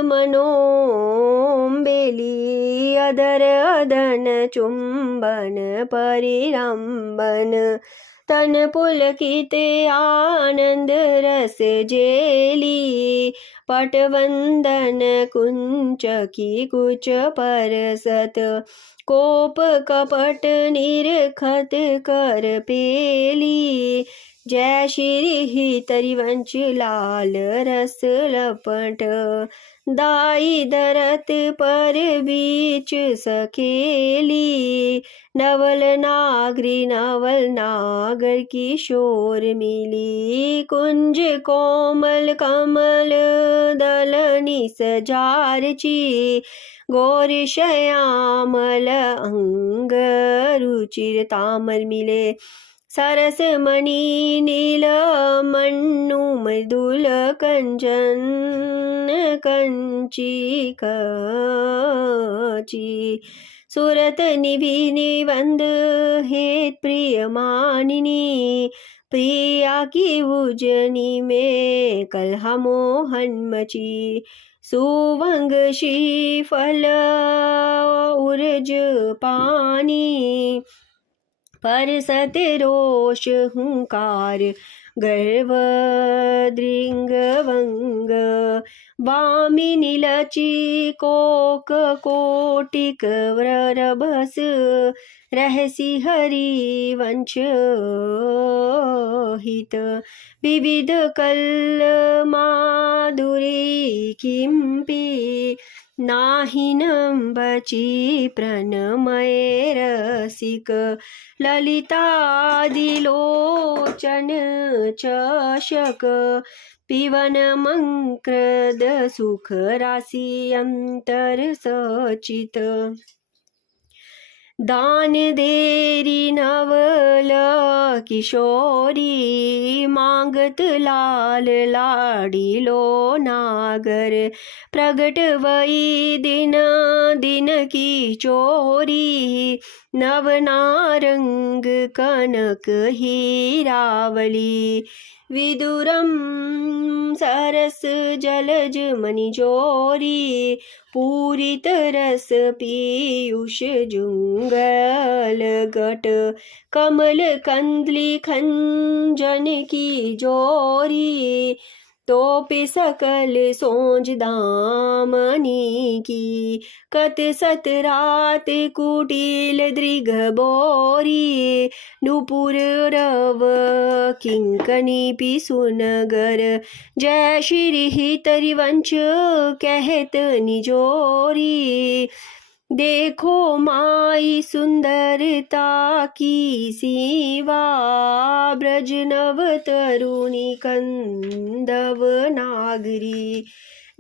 मनोम्बेली अदर अदन चुंबन परिरंबन तन पुलकित आनंद रस जेली पटवंदन कुंचकी कुच परसत कोप कपट निरखत कर पेली जय श्री तरिवंश लाल रस लपट दाई दरत पर बीच सखेली नवल नागर किशोर मिली कुंज कोमल कमल दलनी सजारची गौर श्यामल अंग रुचिर तामर मिले सरस मणि नील मन्नु मृदुल कंचन कंची कची सुरत निभि निबंध हेत प्रिय मानिनी प्रिया की उजनी में कलह मोहन मची सुवंग श्रीफल उर्ज पानी पर सतरोष हुंकार गर्व दृंगवंग वामिनी लची कोक कोटिक व्ररभस रहसी हरि वंश हित विविध कल माधुरी किंपि नाहिनं बची प्रणमय रसिक ललितादिलोचन चषक पिवन मंक्रद सुख राशि अंतर सचित दान देरी नवल किशोरी मांगत लाल लाडीलो नागर प्रगट वही दिन दिन की चोरी नवनारंग कनक हीरावली विदुरम सरस जलज मणिजोरी पूरित रस पीयूष जुंगल गट कमल कंदली खंजन की जोरी तोपे सकल सोंज दामनी की कत सत रात कुटिल दृघ बोरी नुपुर रव किंकनी पिसुनगर जय श्री तरिवंश कहत निजोरी देखो माई सुंदरता की सीवा ब्रज नव तरुणी कंदव नागरी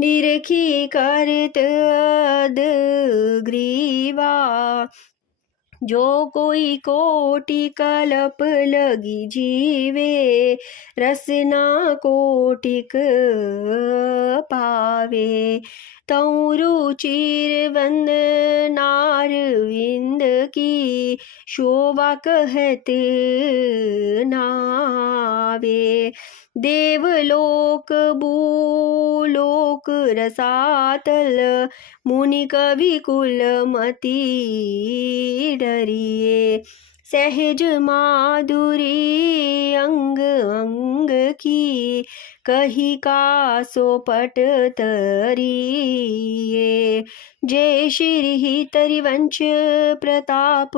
निरखी करत अद ग्रीवा जो कोई कोटि कल्प लगी जीवे रसना कोटिक पावे तऊ रुचिर वंदनार विंद की शोभा कहत नावे देवलोक भूलोक रसातल मुनि कवि कुल मति डरिए सहज माधुरी अंग अंग की कही का सोपट तरिए जय श्री तरिवंश प्रताप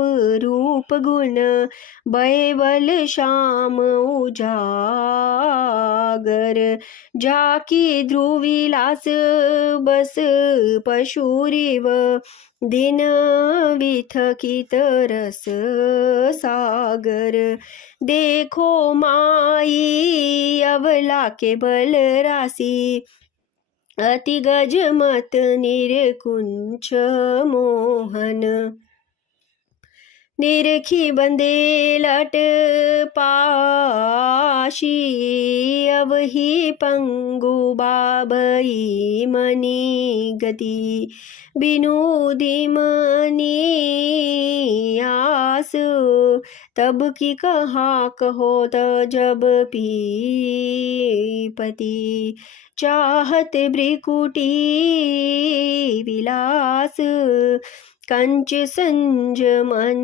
रूप गुण बैबल श्याम उजागर जाकी ध्रुविलास बस पशुरिव दिन विथकित रस सागर देखो माई अवला के बल राशि अति गज मत निरकुंच मोहन निरखी बंदे लट पाशी अवही पंगु बाबई मनी गति बिनुदी मनी आस तब की कहा कहो त जब पी चाहत ब्रिकुटी विलास कंच संज मन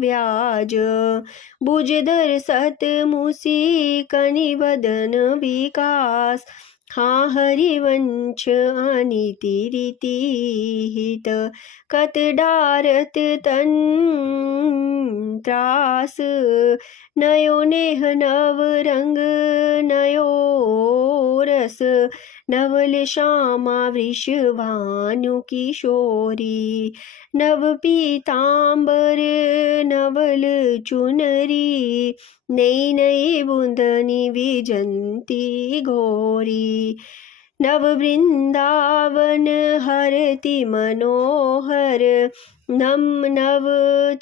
व्याज भुजधर सत मुसी कनि वदन विकास हाँ हरिवंश अनिति रीति हित कत डारत तन त्रास नयो नेह नव रंग नयो रस नवल श्यामा वृषभानु किशोरी नव पीतांबर नवल चुनरी नई नई बुंदनी विजंती घोरी नव वृंदावन हरति मनोहर नम नव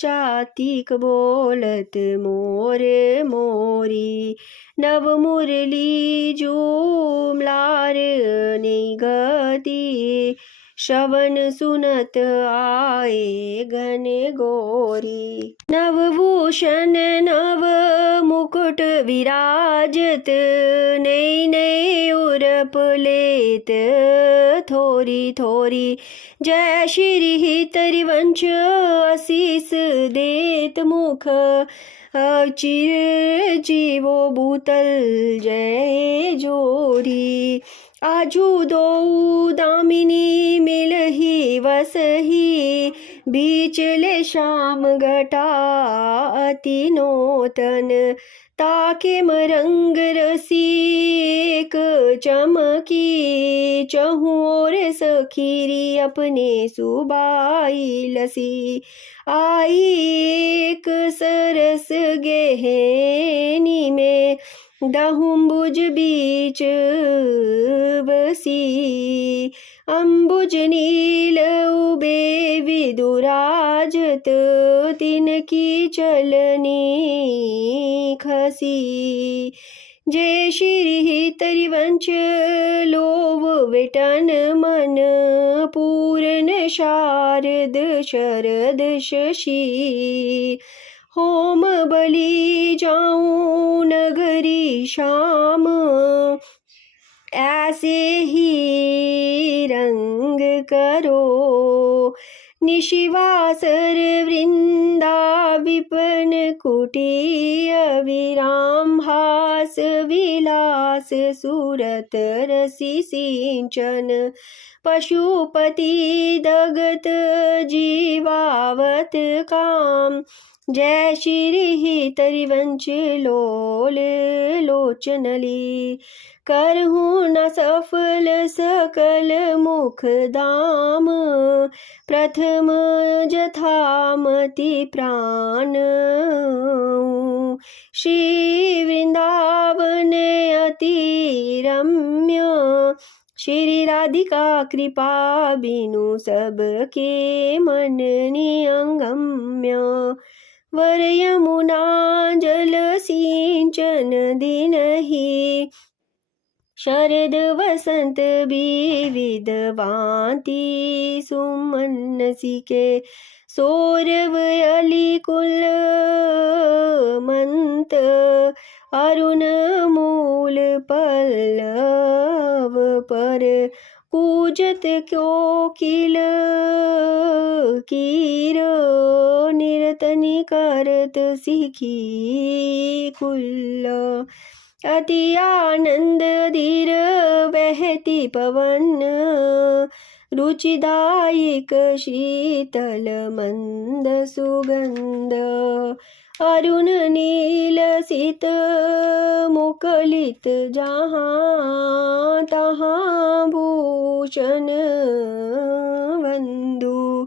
चातिक बोलत मोर मोरी नव मुरली जूमलार निगति श्रवण सुनत आए घन गोरी। नवभूषण नव मुकुट विराजत, नई नई उरप लेत थोरी थोरी। जय श्री तरिवंश आशीष देत मुख, चिर जीवो भूतल जय जोरी। आजू दो दामिनी मिलही वसही, बीचले श्याम घटा अति नूतन। ताके मरंग रसिक चमकी, चहुओर सखीरी अपने सुबाई लसी। आई एक सरस गेहनी में, दहुम्बुज बीच बसी। अम्बुज नील उबे विदुराजत, तिनकी चलनी खसी। जय श्री तरिवंश लोभ विटन मन, पूर्ण शारद शरद शशि। होम बलि जाऊं नगरी श्याम, ऐसे ही रंग करो। निशिवासर वृंदा विपन कुटी, अविराम हास विलास सूरत रसी सिंचन। पशुपति दगत जीवावत काम, जय श्री तरिवंश लोल लोचनली। करहूँ न सफल सकल मुख दाम, प्रथम जथामति प्राण। श्री वृंदावन अति रम्य, श्री राधिका कृपा बिनु सबके मन नियंगम्य। वर यमुना जल सिंचन दिन ही, शरद वसंत विविध भांति सुमन सिके। सौरव अलिकुल मंत, अरुण मूल पल्लव पर। कूजत कोकिल कीर, निरतनि करत सीखी कुल। अति आनंद धीर बहती पवन, रुचिदायक शीतल मंद सुगंध। अरुण नील सित मुकलित जहाँ तहाँ भूषण बंधु।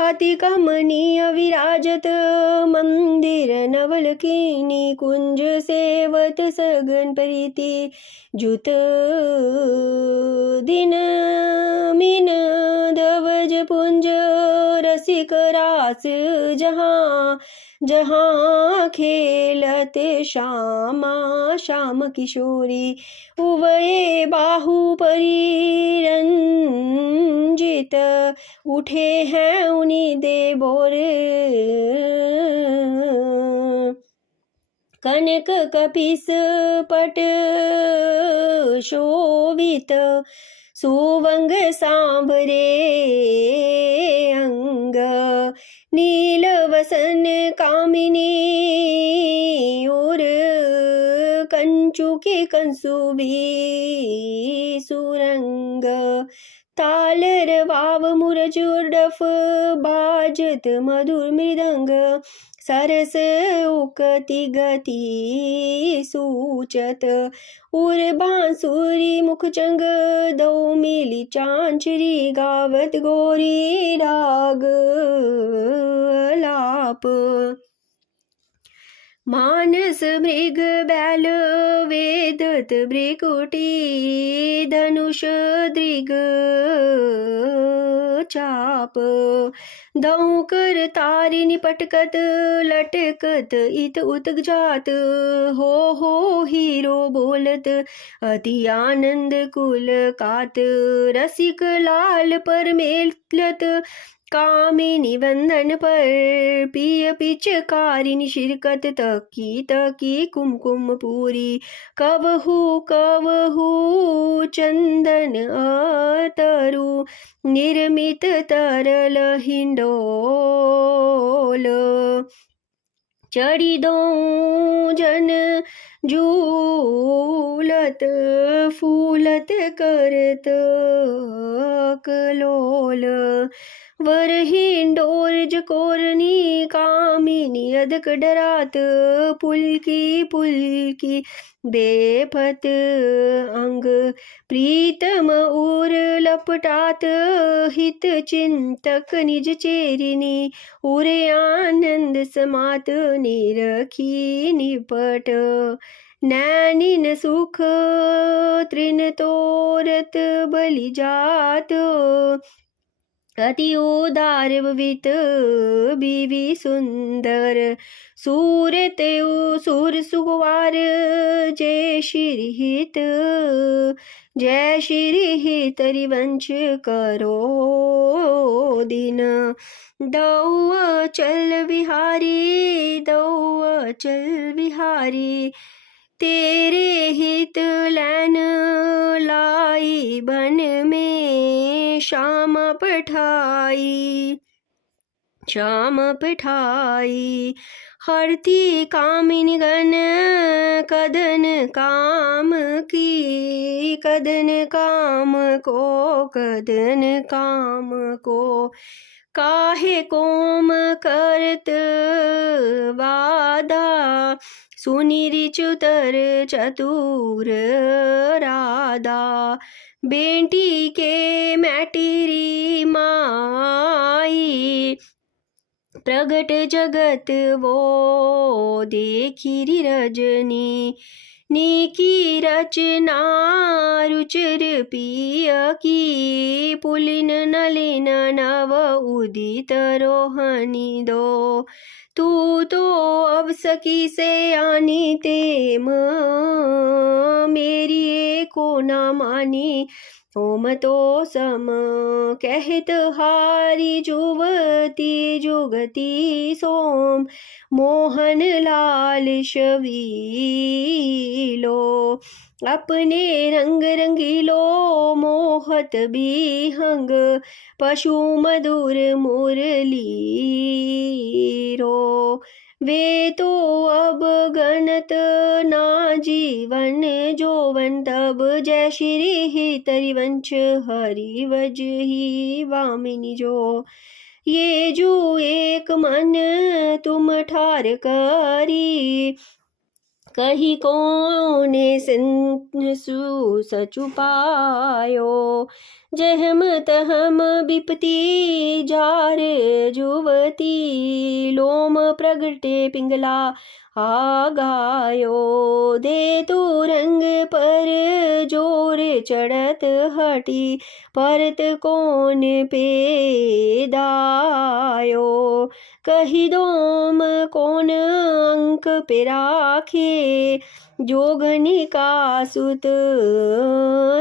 अति कमनीय विराजत मंदिर नवलकिनी, कुंज सेवत सघन प्रीति जुत। दिन मीन धवज पुंज रसिक रास, जहाँ जहाँ खेलत श्यामा श्याम किशोरी। उभये बाहु परिरंजित, उठे हैं उन्हीं दे बोर। कनक कपिस पट शोभित, सुवंग सांभरे अंग। नील वसन कामिनी और कंचु के कंसुबी सुरंग। ताल रवाव मुरज डफ बाजत मधुर मृदंग। सरस उकति गति सूचत, उर बांसुरी मुखचंग। दो मिली चांचरी गावत गोरी राग अलाप। मानस मृग बैल वेदत भृकुटी धनुष दृग चाप दौकर तारिणी पटकत लटकत इत उत जात हो हीरो बोलत अति आनंद कुल कात रसिक लाल पर मेलत कामिनी बंधन पर पिय पिचकारिणी शिरकत तकी तकी कुमकुम पूरी कवहू कवहू चंदन अतरु निर्मित तरल हिंडोल चढ़ी दो जन झूलत फूलत करत कलोल वर हिंडोर जकोरनी कामिनी अदक डरात पुलकी पुलकी बेफत अंग प्रीतम उर लपटात हित चिंतक निज चेरिनी उरे आनंद समात निरखी निपट नैनिन सुख तृण तोरत बलि जात अति उदार वित बीवी सुंदर सूरत सुर सुकुवार जय श्री हित रिवंश करो दिन दौ चल विहारी तेरे हित लैन लाई बन में श्याम पठाई हरती कामिनी गण कदन काम को काहे कोम करत वादा सुनिरि चुतर चतुर राधा बेटी के मैटिरी माई प्रगट जगत वो देखिरी रजनी नीकी रचना रुचिर पिय की पुलिन नलिन नव उदित रोहनी दो तू तो अब सकी से आनी तेम मेरी एको न मानी ओम तो सम कहत हारी जुवती जुगती सोम मोहन लाल शवीलो अपने रंग रंगीलो मोहत बिहंग पशु मधुर मुरली रो वे तो अब गणत ना जीवन जोवन तब जय श्री ही तरिवंश हरि वज ही वामिनी जो ये जो एक मन तुम ठार करी कही कोने सचु पायो जहम तहम विपति जार जुवती लोम प्रगटे पिंगला आगायो दे तू रंग पर जोर चढ़त हटी परत कौन पे दायो कही दोम कौन अंक पे राखे जोगनी का सुत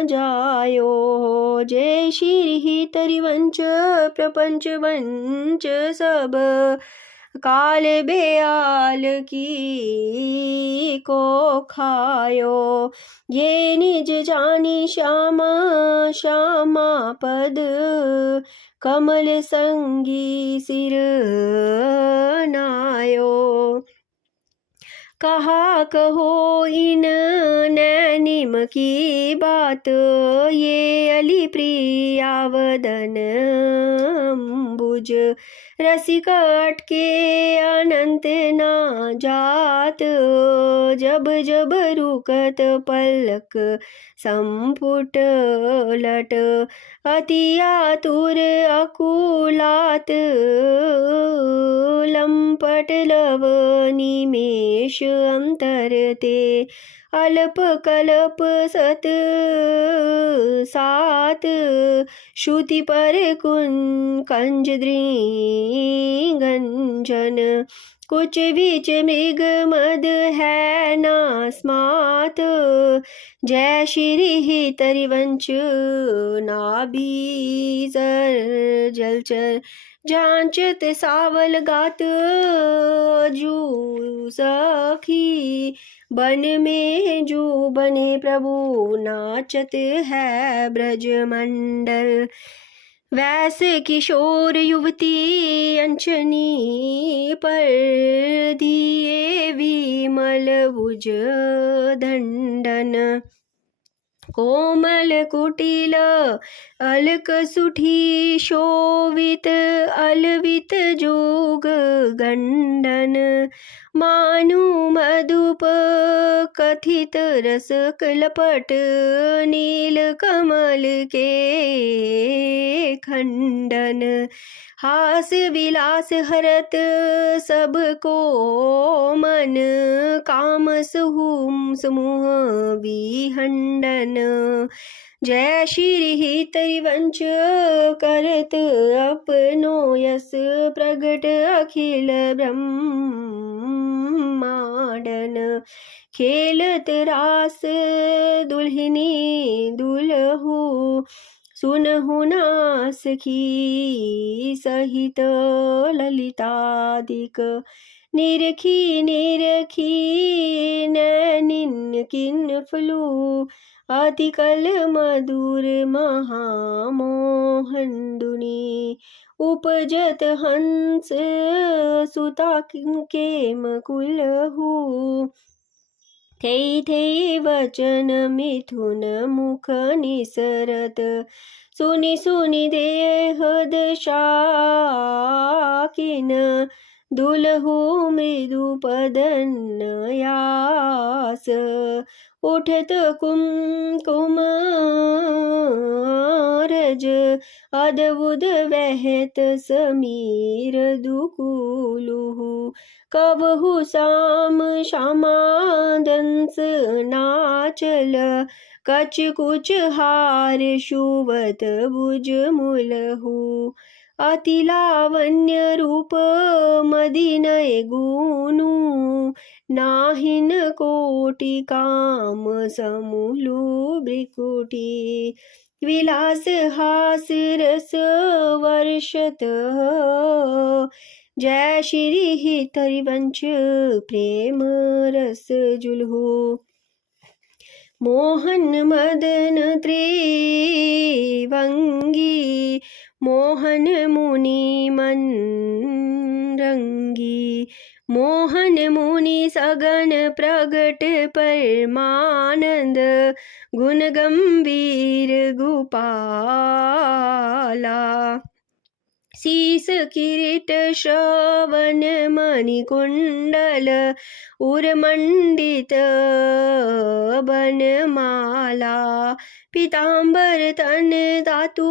जायो जय श्री तरिवंश प्रपंच वंच सब काल बेआल की को खायो ये निज जानी श्यामा श्यामा पद कमल संगी सिर नायो कहा कहो इन नैनिम की बात ये अली प्रिया वदन बुझ रसिक अटके अनंत ना जात जब जब रुकत पलक संपुट लट अति आतुर अकुलात लंब पटलव निमेष अंतर ते अल्प कल्प सत सात श्रुति पर कंज दृगंजन कुछ बीच मृग मद है नास्मात जय श्री तरिवंश नाभि जलचर जांचत सावल गात जू सखी बन में जू बने प्रभु नाचत है ब्रज मंडल वैस किशोर युवती अंचनी पर दिए विमल भुज दंडन कोमल कुटिल अलक सुठी शोभित अलवित जोग गंडन मानु मधुप कथित रस कलपट नील कमल के खंडन हास विलास हरत सबको मन काम समूह विहंडन जय श्री तरिवंश करत अपनो यस प्रगट अखिल ब्रह्मांडन खेलत रास दुल्हनी दुल्हू सुनहु नास की सहित ललितादिक निरखी नैनिन किन फ्लू अतिकल मधुर महामोहन उपजत हंस सुता केम कुलहु थे वचन मिथुन मुख निसरत सुनि सुनि देह दशाकिन दुलहु मृदु पदन्यास उठत कुमरज अद्भुत वहत समीर दुकुलुहु कबहु साम श्यामादंस नाचल कच कुच हार शुवत भुज मुलहु अति लावण्य रूप मदिनय गुनु नाहिन कोटि काम समूलु ब्रिकुटी विलास हास रस वर्षत जय श्री तरिवंश प्रेम रस जुलहु मोहन मदन त्रिवंगी मोहन मुनि मन रंगी मोहन मुनि सगन प्रगट परमानंद गुण गंभीर गोपाला शीस किरीट श्रवण मणिकुंडल उर्मंडित बनमाला पीतांबर तन धातु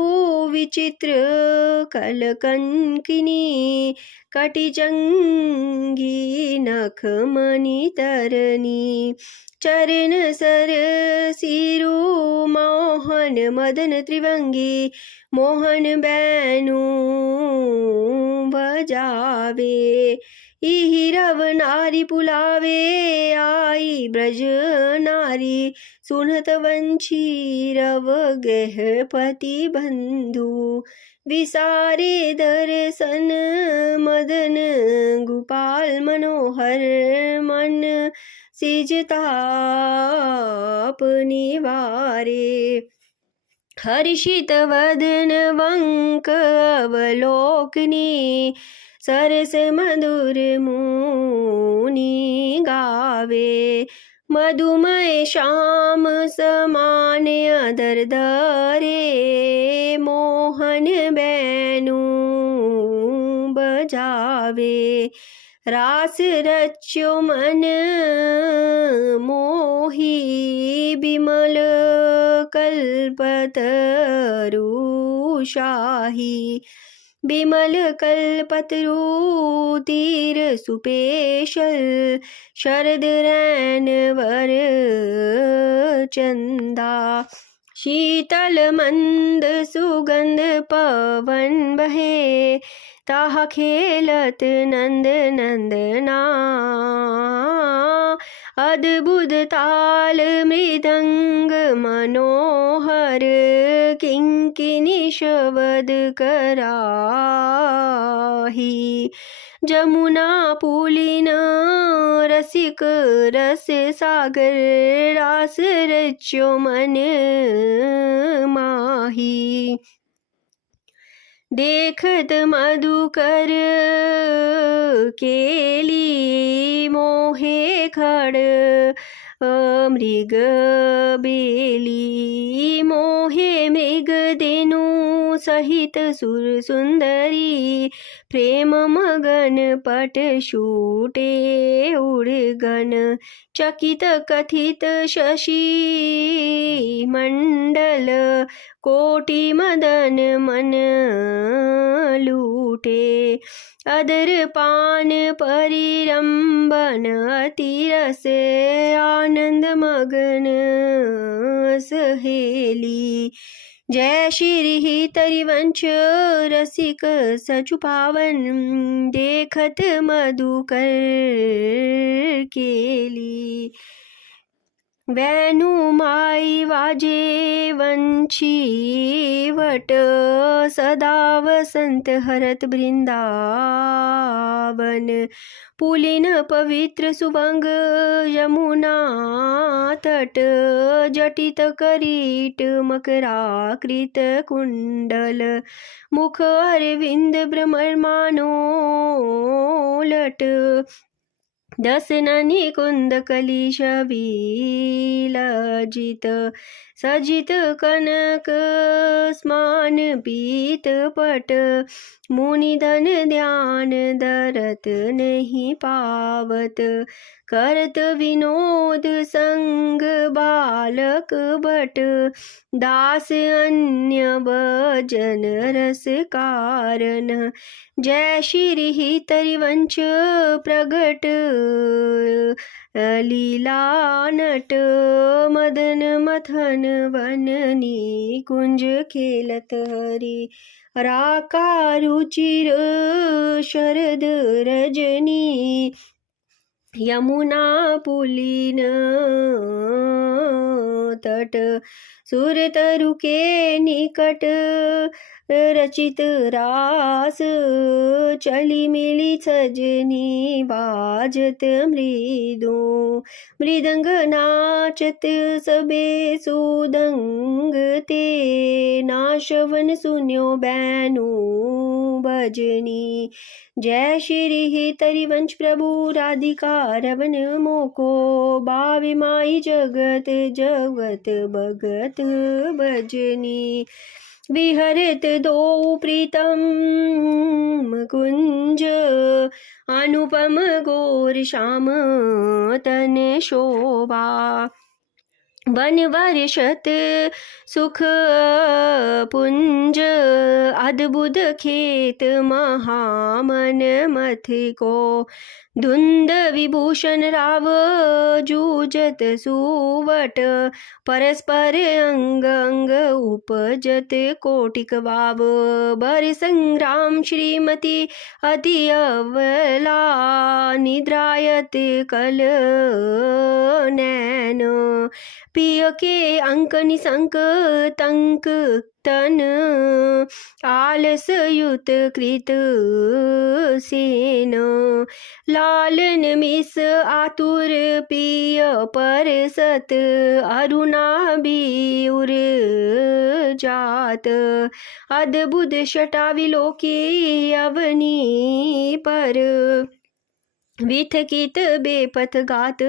विचित्र कलकंकिनी कटिचंगी नख मणितरणी चरण सर सिरु मोहन मदन त्रिभंगी मोहन बैनु बजावे इहिरव नारी पुलावे आई ब्रज नारी सुनत वंशी रव गहपति बंधु विसारे दर्शन मदन गोपाल मनोहर मन सिजताप निवारे हर्षित वदन वंक अवलोकनी सरस मधुर मुनि गावे मधुमय श्याम समान अधर धरे मोहन बैनु बजावे रास रच्यो मन मोही बिमल कल्पतरु शाही बिमल कल्पतरु तीर सुपेशल शरद रैन वर चंदा शीतल मंद सुगंध पवन बहे ताहा खेलत नंद नंदना अद्भुत ताल मृदंग मनोहर किंकिनी शब्द कराही जमुना पुलिन रसिक रस सागर रास रच्यो मन माही देखत मधुकर केली मोहे खड़ मृग बेली मोहे मृग देनु सहित सुर सुंदरी प्रेम मगन पट शूटे उड़गन चकित कथित शशि मंडल कोटि मदन मन लूटे अदर पान परिरंबन अतिरस आनंद मगन सहेली जय श्री तरिवंश रसिक सचु पावन देखत मधुकर केली वैनु माई वाजे वंशी वट सदा वसंत हरत वृंदावन पुलिन पवित्र सुभंग यमुना तट जटित करीट मकराकृत कुंडल मुख अरविंद भ्रमरमानो लट दसननि कुंद कलिश विलजित सजित कनक स्मान पीत पट मुनिधन ध्यान दरत नहीं पावत करत विनोद संग बालक भट दास अन्य भजन रस कारण जय श्री तरिवंश प्रगट लीला नट मदन मथन वननी कुंज खेलत हरि राका रुचिर शरद रजनी यमुना पुलिन तट सुरतरु के निकट रचित रास चली मिली सजनी बाजत मृदु मृदंग नाचत सबे सुदंग ते नाशवन सुन्यो बैनु भजनी जय श्री तरिवंश प्रभु राधिका रवन मोको बावे माई जगत जगत भगत भजनी विहरत दो प्रीतम कुंज अनुपम गौर श्याम तन शोभा वन वर्षत सुख पुंज अद्भुत खेत महामन मथ को धुंद विभूषण राव जूझत सुवट परस्पर अंग अंग उपजत कोटिक वाव बर संग्राम श्रीमती अति अवला निद्रायत कल नैन पिय के अंक निसंक तंक तन आलस युत कृत सेन लालन मिस आतुर पिय पर सत अरुणा बिउर जात अद्भुत शटा विलोकी अवनी पर विथकित बेपथ गात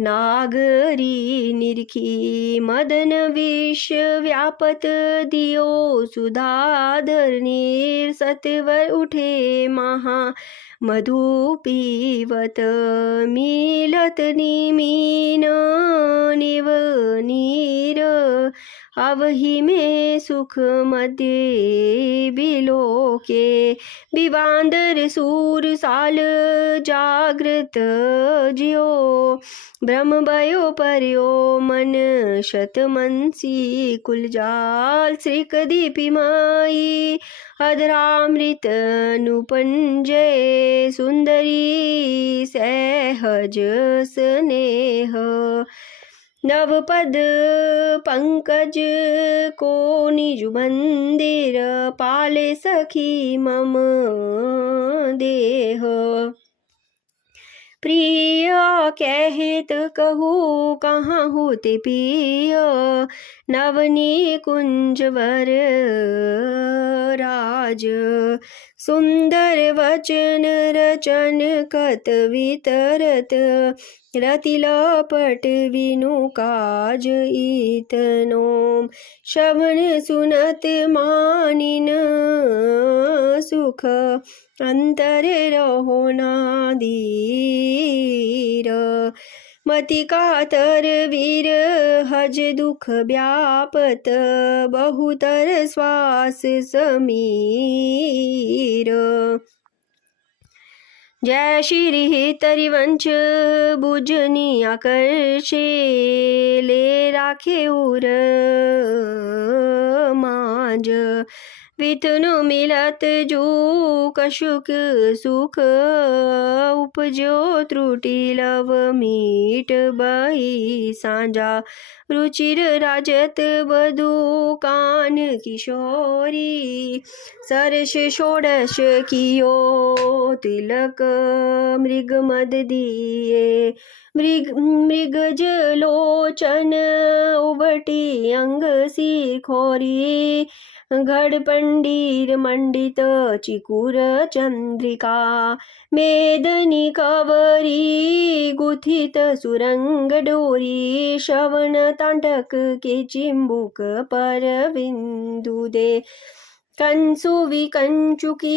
नागरी निरखी मदन विष व्यापत दियो सुधाधर नीर सतवर उठे महा मधु पीवत मिलत निमीन निव नीर अवहि में सुख मध्य बिलोके विवांदर सूर साल जागृत जियो ब्रह्म भयो पर्यो मन शतमंसी कुलजाल श्रीक दीपिमाई अधरामृत नुपंजय सुंदरी सहज स्नेह नवपद पंकज को निज मंदिर पाले सखी मम देह प्रिय कहत कहूँ कहाँ होते पिय नवनी कुंजवर राज सुंदर वचन रचन कत वितरत रति लपट विनु काज इतनो श्रवण सुनत मानिन सुख अंतर रहो नादीर मति कातर वीर हज दुख व्यापत बहुतर श्वास समीर जय श्री तरिवंश बुझनी आकर्षे ले राखे उर माज वितनु मिलत जो कशुक सुख उपजो त्रुटि लव मीट बही सांझा रुचिर राजत बधु कान किशोरी सरस षोडश कियो तिलक मृग मद दिए मृगज लोचन उबटी अंग सी खोरी गढ़ पंडीर मंडित चिकुर चंद्रिका मेदनी कवरी गुथित सुरंग डोरी श्रवण तांडक के चिंबुक पर बिंदु दे कंसु विकंचुकी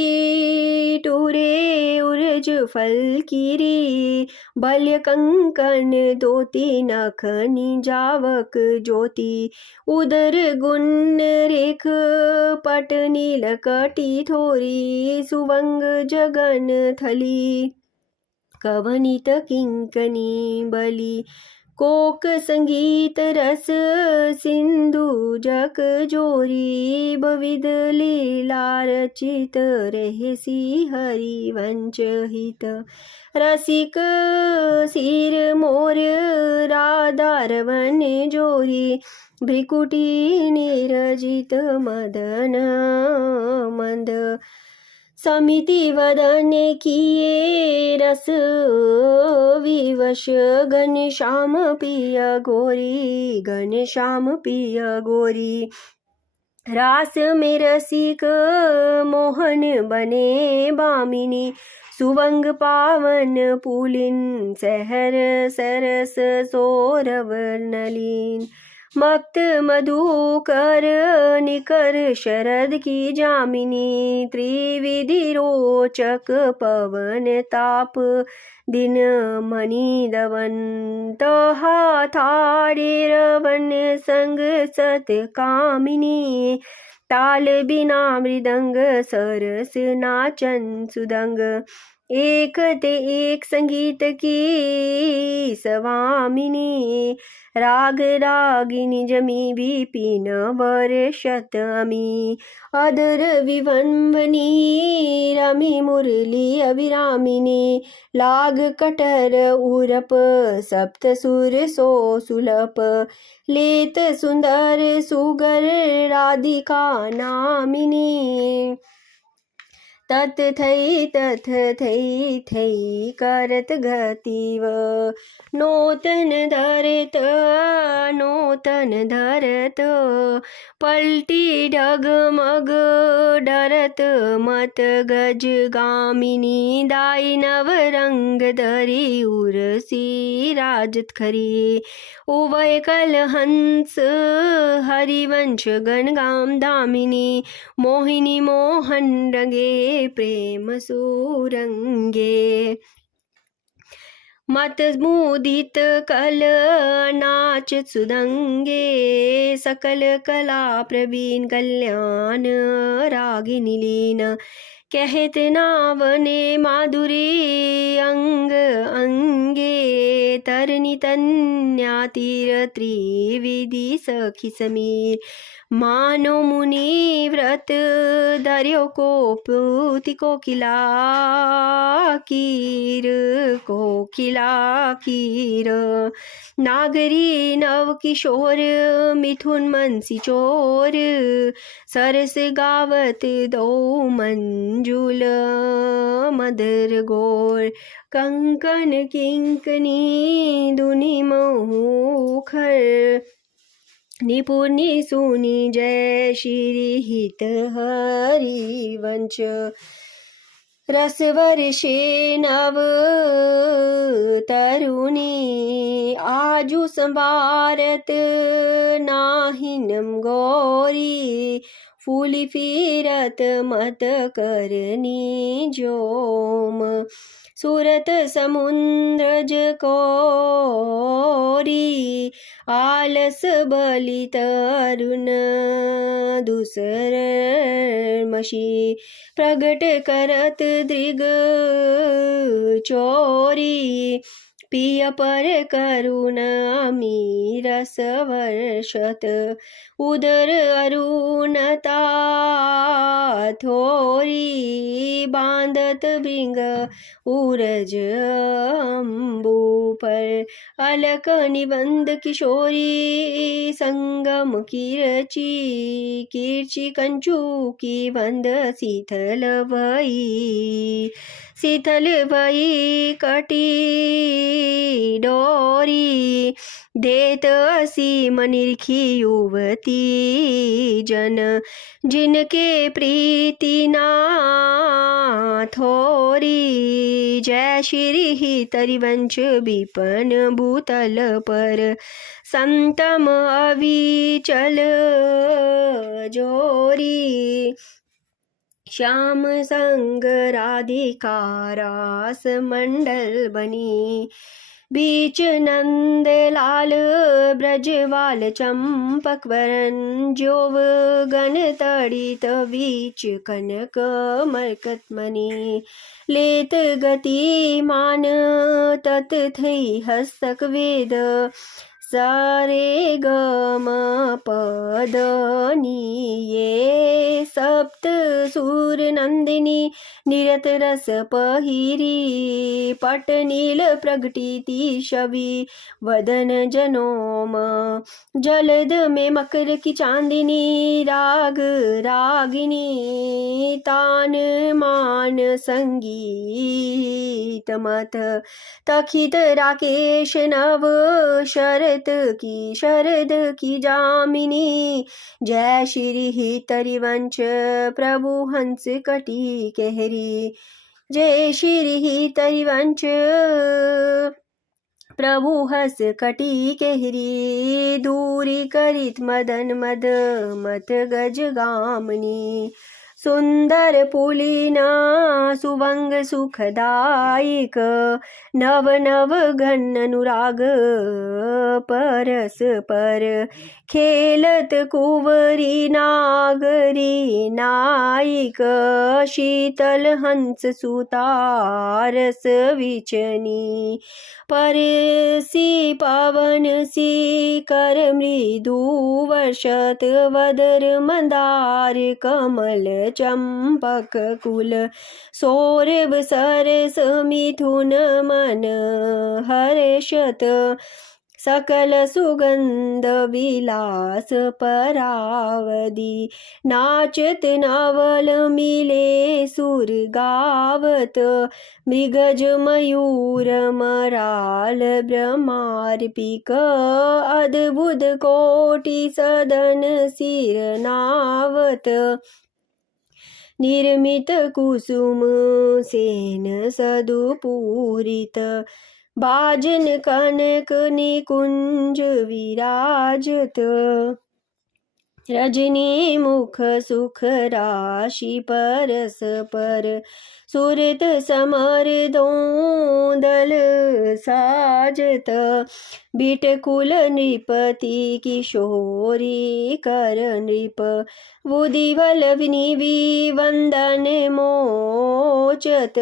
टूरे उर्ज फल कीरी बल्य कंकन दोती नख निजावक ज्योति उदर गुण रेख पट नील कटी थोरी सुवंग जगन थली कवनित किंकनी बलि कोक संगीत रस सिंधु जक जोरी बविद लीला रचित रहसी हरिवंश हित रसिक सिर मोर राधारवन जोरी भ्रिकुटी निरजित मदन मंद समिति वदन किए रस विवश घनश्याम पिय गोरी घनश्याम पिय गोरी रास में रसिक मोहन बने बामिनी सुवंग पावन पुलिन सहर सरस सौरव नलीन मक्त मधुकर निकर शरद की जामिनी त्रिविधि रोचक पवन ताप दिन मणि दवन तहा थाड़े रवन संग सत कामिनी ताल बिना मृदंग सरस नाचन सुदंग एक ते एक संगीत की स्वामिनी राग रागिनी जमी विपिन वर्षत अमी अधर विवन्वनी रमी मुरली अविरामिनी लाग कटर उरप सप्त सुर सो सुलप लेत सुंदर सुगर राधिका नामिनी तत थई करत गतिव नूतन धरत पलटी डगमग डरत मत गज गामिनी दाई नव रंग धरी उर्सी राजत खरी उभय कल हंस हरिवंश गणगाम दामिनी मोहिनी मोहन रंगे प्रेम सुरंगे। मत मुदित कल नाच सुदंगे, सकल कला प्रवीण कल्याण रागिनी लीन। कहत नावने माधुरी अंग अंगे, तरनी तन्या तीर त्रिविधि सखी समीर। मानो मुनि व्रत धर्यो कोपुति कोकिला कीर, कोकिला कीर। नागरी नव किशोर मिथुन मनसी चोर, सरस गावत दो मंजुल मदर गोर। कंकन किंकनी धुनि मुखर, निपुणी सुनी जय श्री हित हरिवंश। रस वर्षे नव तरुणी, आजु संवारत नाहिनम गौरी। फूली फिरत मत करनी जोम, सूरत समुद्रज कोरी। आलस बलि तरुण दूसर मशी, प्रगट करत दृग चोरी। पिय पर करुण अमीरस वर्षत, उदर अरुणता थोरी। बांधत भृंग उरज अम्बु पर, अलक निबंध किशोरी संगम कीर्चि। कीर्चि कंचू की बंद शीतल भई, शीतल भई कटी डोरी। देत असीम निरखी युवती जन, जिनके प्रीति ना थोरी। जय श्री हित हरिवंश विपन भूतल पर, संतम अविचल जोरी। श्याम संग राधिका रास मंडल बनी, बीच नंद लाल ब्रजवाल चंपक वरन। जोव गण तड़ित बीच कनक मरकत मणि, लेत गति मान तत थई हस्तक वेद। सारे गम पद ये, सप्त सूर नंदिनी निरत रस पहिरी। पट नील प्रगटीति छवि वदन जनोम, जलद में मकर की चांदिनी। राग रागिनी तान मान संगीत मत, तखित राकेश नव शरत की शरद की जामिनी। जय श्री हित हरिवंश प्रभु हंस कटी केहरी। जय श्री हित हरिवंश प्रभु हंस कटी केहरी। दूरी करित मदन मद मत गज गामनी। सुंदर पुलिना सुवंग सुखदायक, नव नव घन अनुराग परस पर। खेलत कुंवरी नागरी नायिक, शीतल हंस सुतारस विचनी। परसी पवन सी कर मृदु वर्षत, वदर मंदार कमल चंपक कुल। सौरभ सरस मिथुन मन हर्षत, सकल सुगंध विलास परावदी। नाचत नवल मिले सुर गावत, मृगज मयूर मराल ब्रह्मार्पिक। अद्भुत कोटि सदन सिर नावत, निर्मित कुसुम सेन सदुपूरित। बाजन कनक निकुंज विराजत, रजनी मुख सुख राशि परस पर सुरत समर दोदल साजत बिटकुल नृपति किशोरी कर नृप बुधिवल विनिवि वंदन मोचत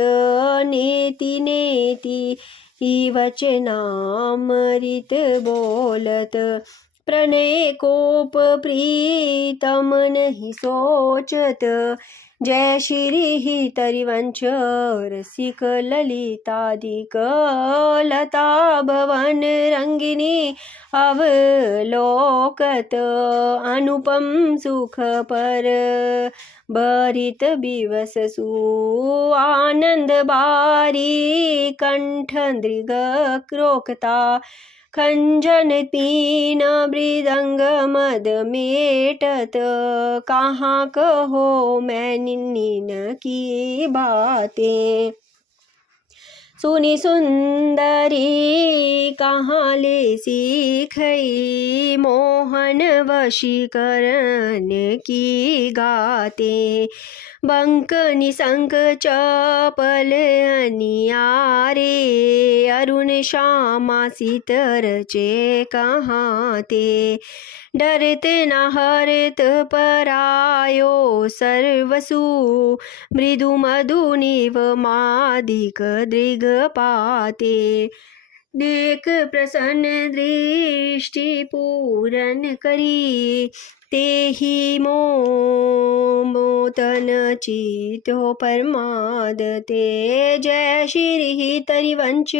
नेति नेति वचनामृत बोलत प्रणय कोप प्रीतम नहीं सोचत जय श्री तरिवंश रसिक ललितादिक लता भवन रंगिनी अवलोकत अनुपम सुख पर बरित बिवस सु आनंद बारी कंठ दृग क्रोकता खंजन पीन मृदंग मद मेटत कहाँ कहो मैं निन्निन की बातें सुनी सुंदरी कहाँ ले सीखई मोहन वशीकरण की गाते बंक निशंक चपल अनियारे अरुण श्यामा सीतर चे कहाँ ते डरत न हरत परायो सर्वसु मृदु मधु निव मादिक दृग पाते देख प्रसन्न दृष्टि पूरन करी तेहि मोतन चितो परमादते जय श्री तरिवंश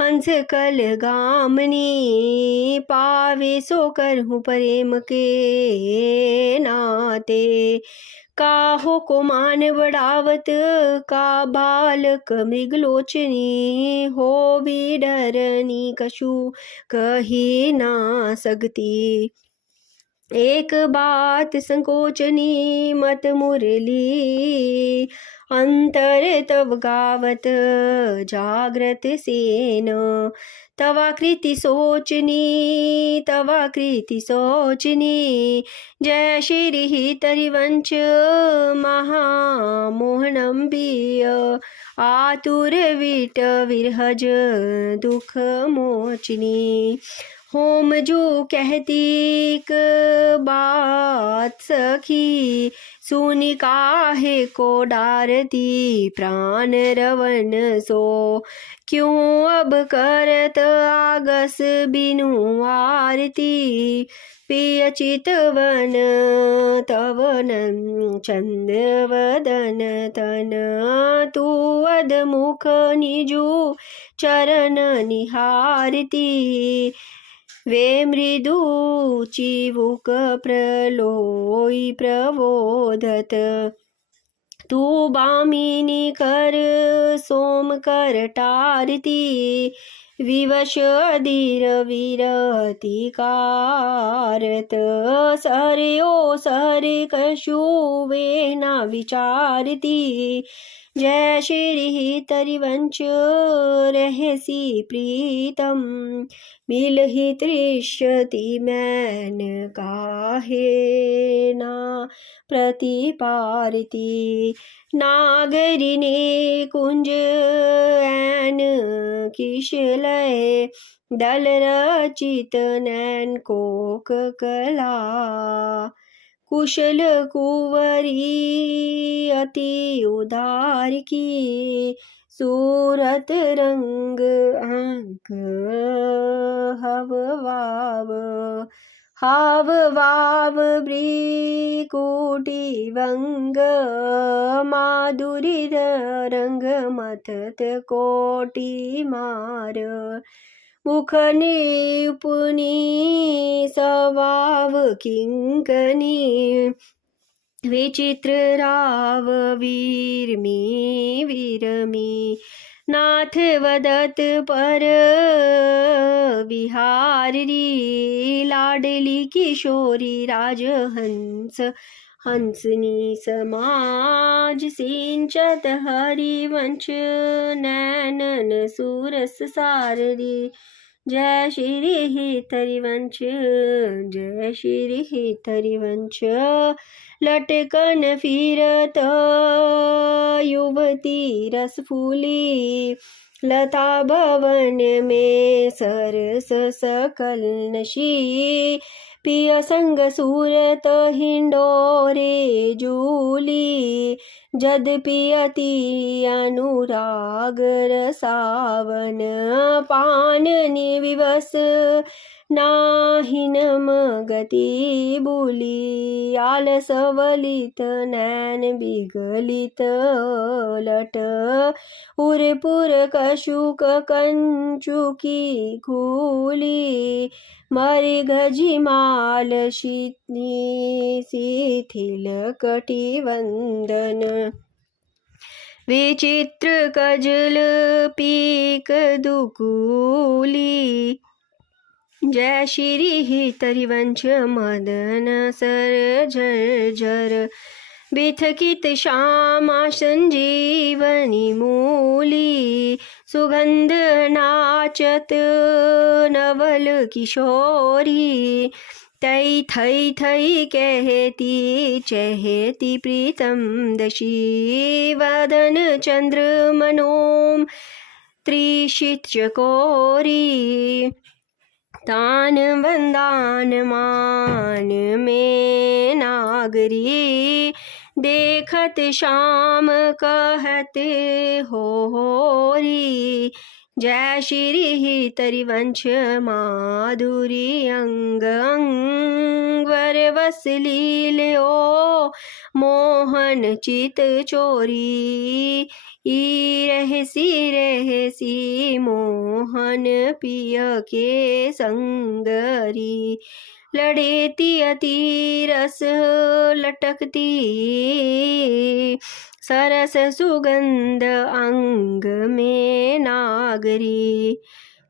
हंस कल गामनी पावे सो करहु प्रेम के नाते काहो को मान बढ़ावत का बालक मृगलोचनी हो भी डरनी कछु कही ना सकती एक बात संकोचनी मत मुरली अंतर तव गावत जागृत सेन तवाकृति सोचनी जय श्री तरिवंश महामोहनम बिय आतुर विट विरहज दुख मोचनी होम जो कहती क बात सखी सुनि काहे को डारती प्राण रवन सो क्यों अब करत आगस बिनु आरती पिय चितवन तवन चंद वदन तन तू अदमुख निजु चरण निहारती वे मृदु चिवुक प्रलोई प्रबोधत तू बामिनी कर सोम कर टारती विवश अधीर विरति कारत सरयो सर कशु वे न विचारती जय श्री तरिवंश रहसी प्रीतम मिलहि तृष्यति मैन काहे ना प्रतिपारती नागरी ने कुंज ऐन किशलय दल रचित नैन कोक कला कुशल कुंवरी अति उदार की सूरत रंग अंक हाव वाव ब्रीकुटी वंग माधुरी रंग मथत कोटि मार मुख निपुणी सवाव किंकनी विचित्र राव वीरमी नाथ वदत पर विहारी लाडली किशोरी राजहंस हंसनी समाज सिंचत हरिवंश नैनन सूरस साररी जय श्री हरिवंश, जय श्री हरिवंश। लटकन फिरत युवती रस फूली, लता भवन में सरस सकल नशी, पिय संग सूरत हिंडोरे जूली, जद पियती अनुराग रसावन, पान निविवस नाहिन गति बुली, आलसवलित नैन बिगलित लट, उरपुर कशुक कंचुकी खूली, मरिघ झिमाल शिथिल कटिवंदन, विचित्र कजल पीक दुकूली। जय श्री हरिवंश, मदन सर झर झर, बिथकित श्यामा संजीवनी मूली, सुगंध नाचत नवल किशोरी, तई थई थई कहती चहती प्रीतम दशी, वदन चंद्र मनोम त्रिशित चकोरी, तान वंदान मान में नागरी, देखत श्याम कहते होरी। जय श्री हरिवंश, माधुरी अंग अंग वरवस लील्यो, मोहन चित चोरी, रहसी मोहन पिय के संगरी, लड़ेती अति रस लटकती, सरस सुगंध अंग में नागरी,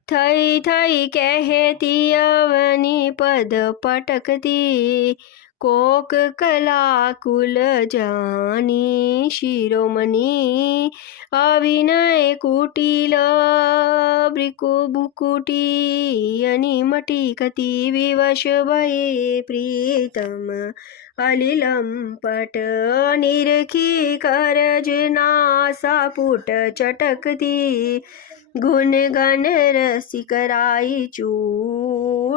थई थई कहती अवनी पद पटकती, कोक कलाकुल जानी शिरोमणि, अभिनय कुटिल ब्रिकु भुकुटी, अनिमटी कति विवश भये प्रीतम अलिलंपट, निरखी करज नासा पुट चटकती, गुण गण रसिकराई चूड़ामणि,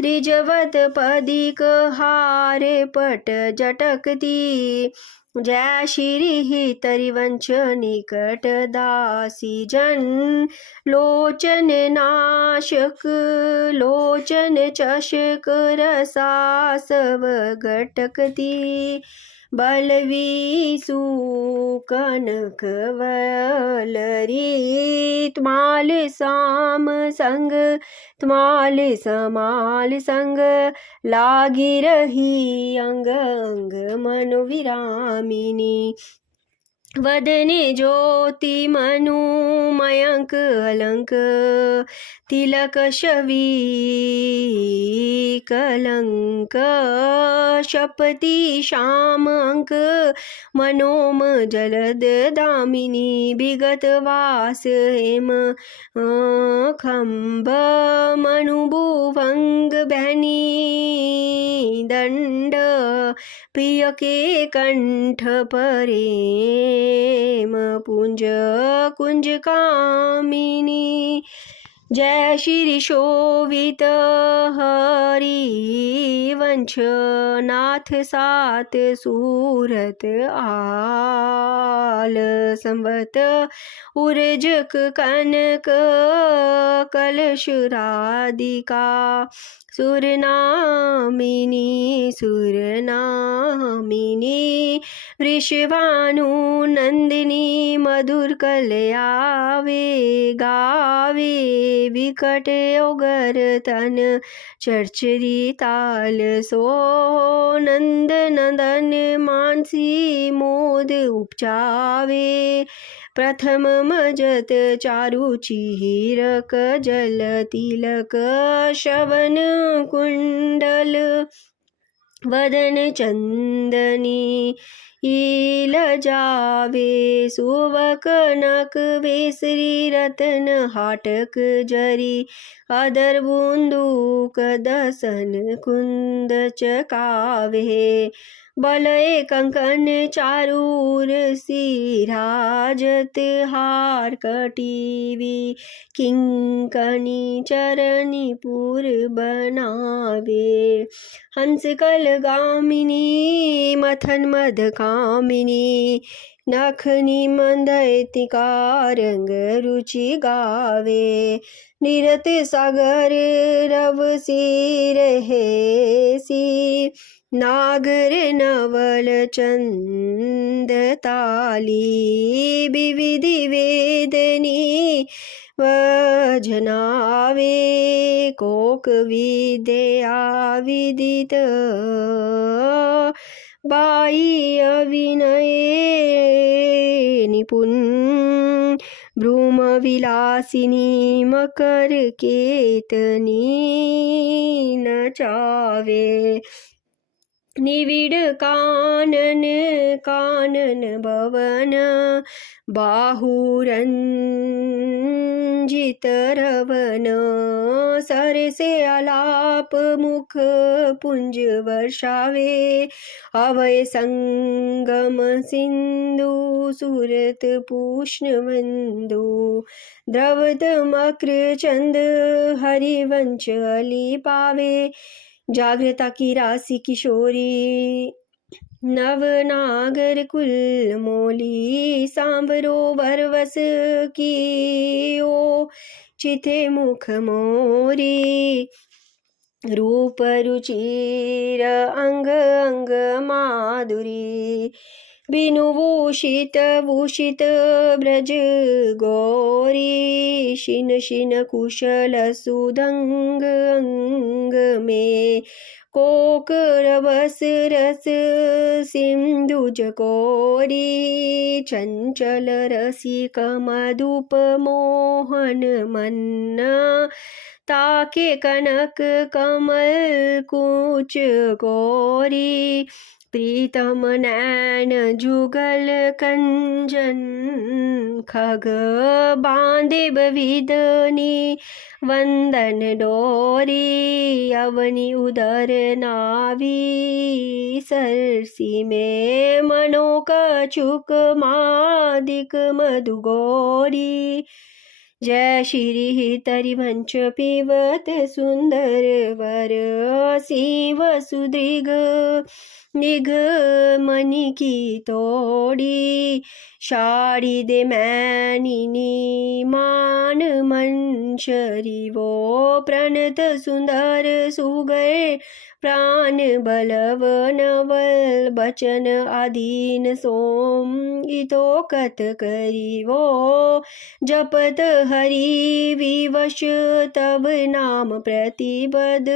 रिजवत पदिक हारे पट जटकती। जय श्री हरिवंश, निकट दासी जन, लोचन नाशक लोचन चषक रसासव घटकती, बलवीसु कनक वलरी, त्माल साम संग त्माल समाल संग, लागी रही अंग अंग मनोविरामिनी, वदने ज्योति मनु मयंक अलंक, तिलक शवी कलंक, शपति श्याम अंक मनोम जलद दामिनी, विगत वास हेम खंब मनुभुवंग बहनी दंड, प्रिय के कंठ परेम पुंज कुंज कामिनी। जय श्री शोभित हरिवंश, नाथ सात सूरत आल संवत, उर्जक कनक कलश राधिका, सुरनामिनी सुरनामिनी, वृषभानु नंदिनी, मधुर कलयावे गावे, विकट ओगर तन चरचरी ताल सो, नंद नंदन मानसी मोद उपजावे, प्रथम मजत चारु चीरक जल तिलक, श्रवण कुंडल वदन चंदनी, ईल जावे सुवक नक वेसरी रतन हाटक जरी अदर बुंदूक दसन कुंद चकावे बलय कंकन चारूर सिराजत हार कटीवी किंकनी चरणी पुर बनावे हंस कल गामिनी मथन मद कामिनी नखनी मंदयतिका रंग रुचि गावे निरत सागर रव सी रहे नागर नवल चंद ताली विविधि वेदनी वजनावे कोक विद्या विदित बाई अविनये निपुण भ्रूम विलासिनी मकर केतनी नचावे निविड़ कानन कानन भवन बाहुरंजित रवन सर से आलाप मुख पुंज वर्षावे अवय संगम सिंधु सूरत पूष्ण बंधु द्रवत मक्र चंद हरिवंश अली पावे जागृता की राशि किशोरी नवनागर कुल मोली सांवरो वरवस की ओ चिथे मुख मोरी रूप रुचिर अंग अंग माधुरी बिनुभूषित भूषित ब्रज गौरी शिन शिन कुशल सुदंग अंग में कोक रवस रस सिंधु जकोरी चंचल रसिक मधुप मोहन मन ताके कनक कमल कुच गौरी प्रीतम नैन जुगल कंजन खग बांधे बविदनी वंदन डोरी अवनी उदर नावी सरसी में मनोक चुक मादिक मधुगोरी जय श्री तरिवंश पीवत सुंदर वर शिव सुदृग निघ मणि की तोड़ी शाड़ी दे मैनिनी मान मन शरीवो प्रणत सुंदर सुगर प्राण बलव नवल बचन आधीन सोम इतो कत करीवो जपत हरि विवश तब नाम प्रतिपद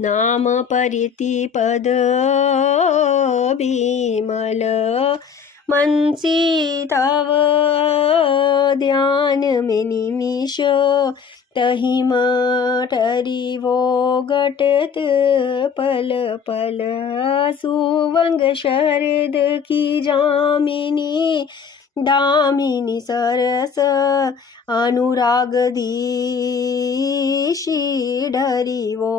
नाम परिति पद विमल मनसी तव ध्यान में निमिष तहि मठरी वो घटत पल पल सुवंग शरद की जामिनी दामिनी सरस अनुराग दीशी डरी वो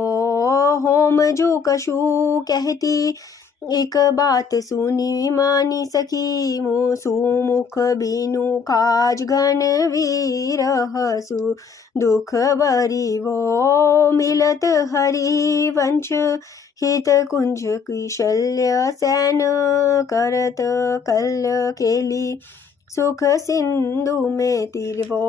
होम जू कशु कहती एक बात सुनी मानी सखी सुमुख बिनु काज घन वीरहसु दुख बरी वो मिलत हरि वंश हित कुंज कुशल्य सैन करत कल केली सुख सिंधु में तिरवो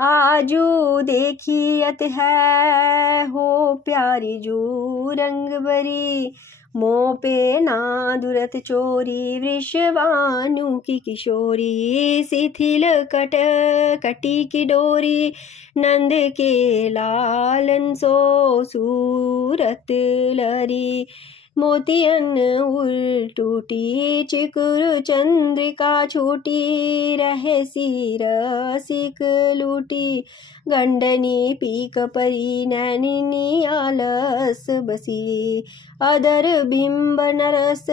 आजू देखियत है हो प्यारी जू रंग बरी मोह पे ना दुरत चोरी वृषवानु की किशोरी शिथिल कट कटी की डोरी नंद के लालन सो सूरत लरी मोती अन्न उल टूटी, चिकुर चंद्रिका छूटी, रहसी रसिक लूटी, गंडनी पीक परी, नैनिनी आलस बसी, अदर बिंब नरस,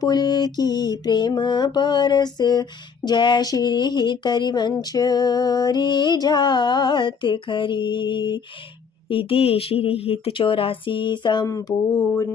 पुलकी प्रेम परस, जय श्री तरिवंश री जात खरी। इति श्रीहित 84 संपूर्ण।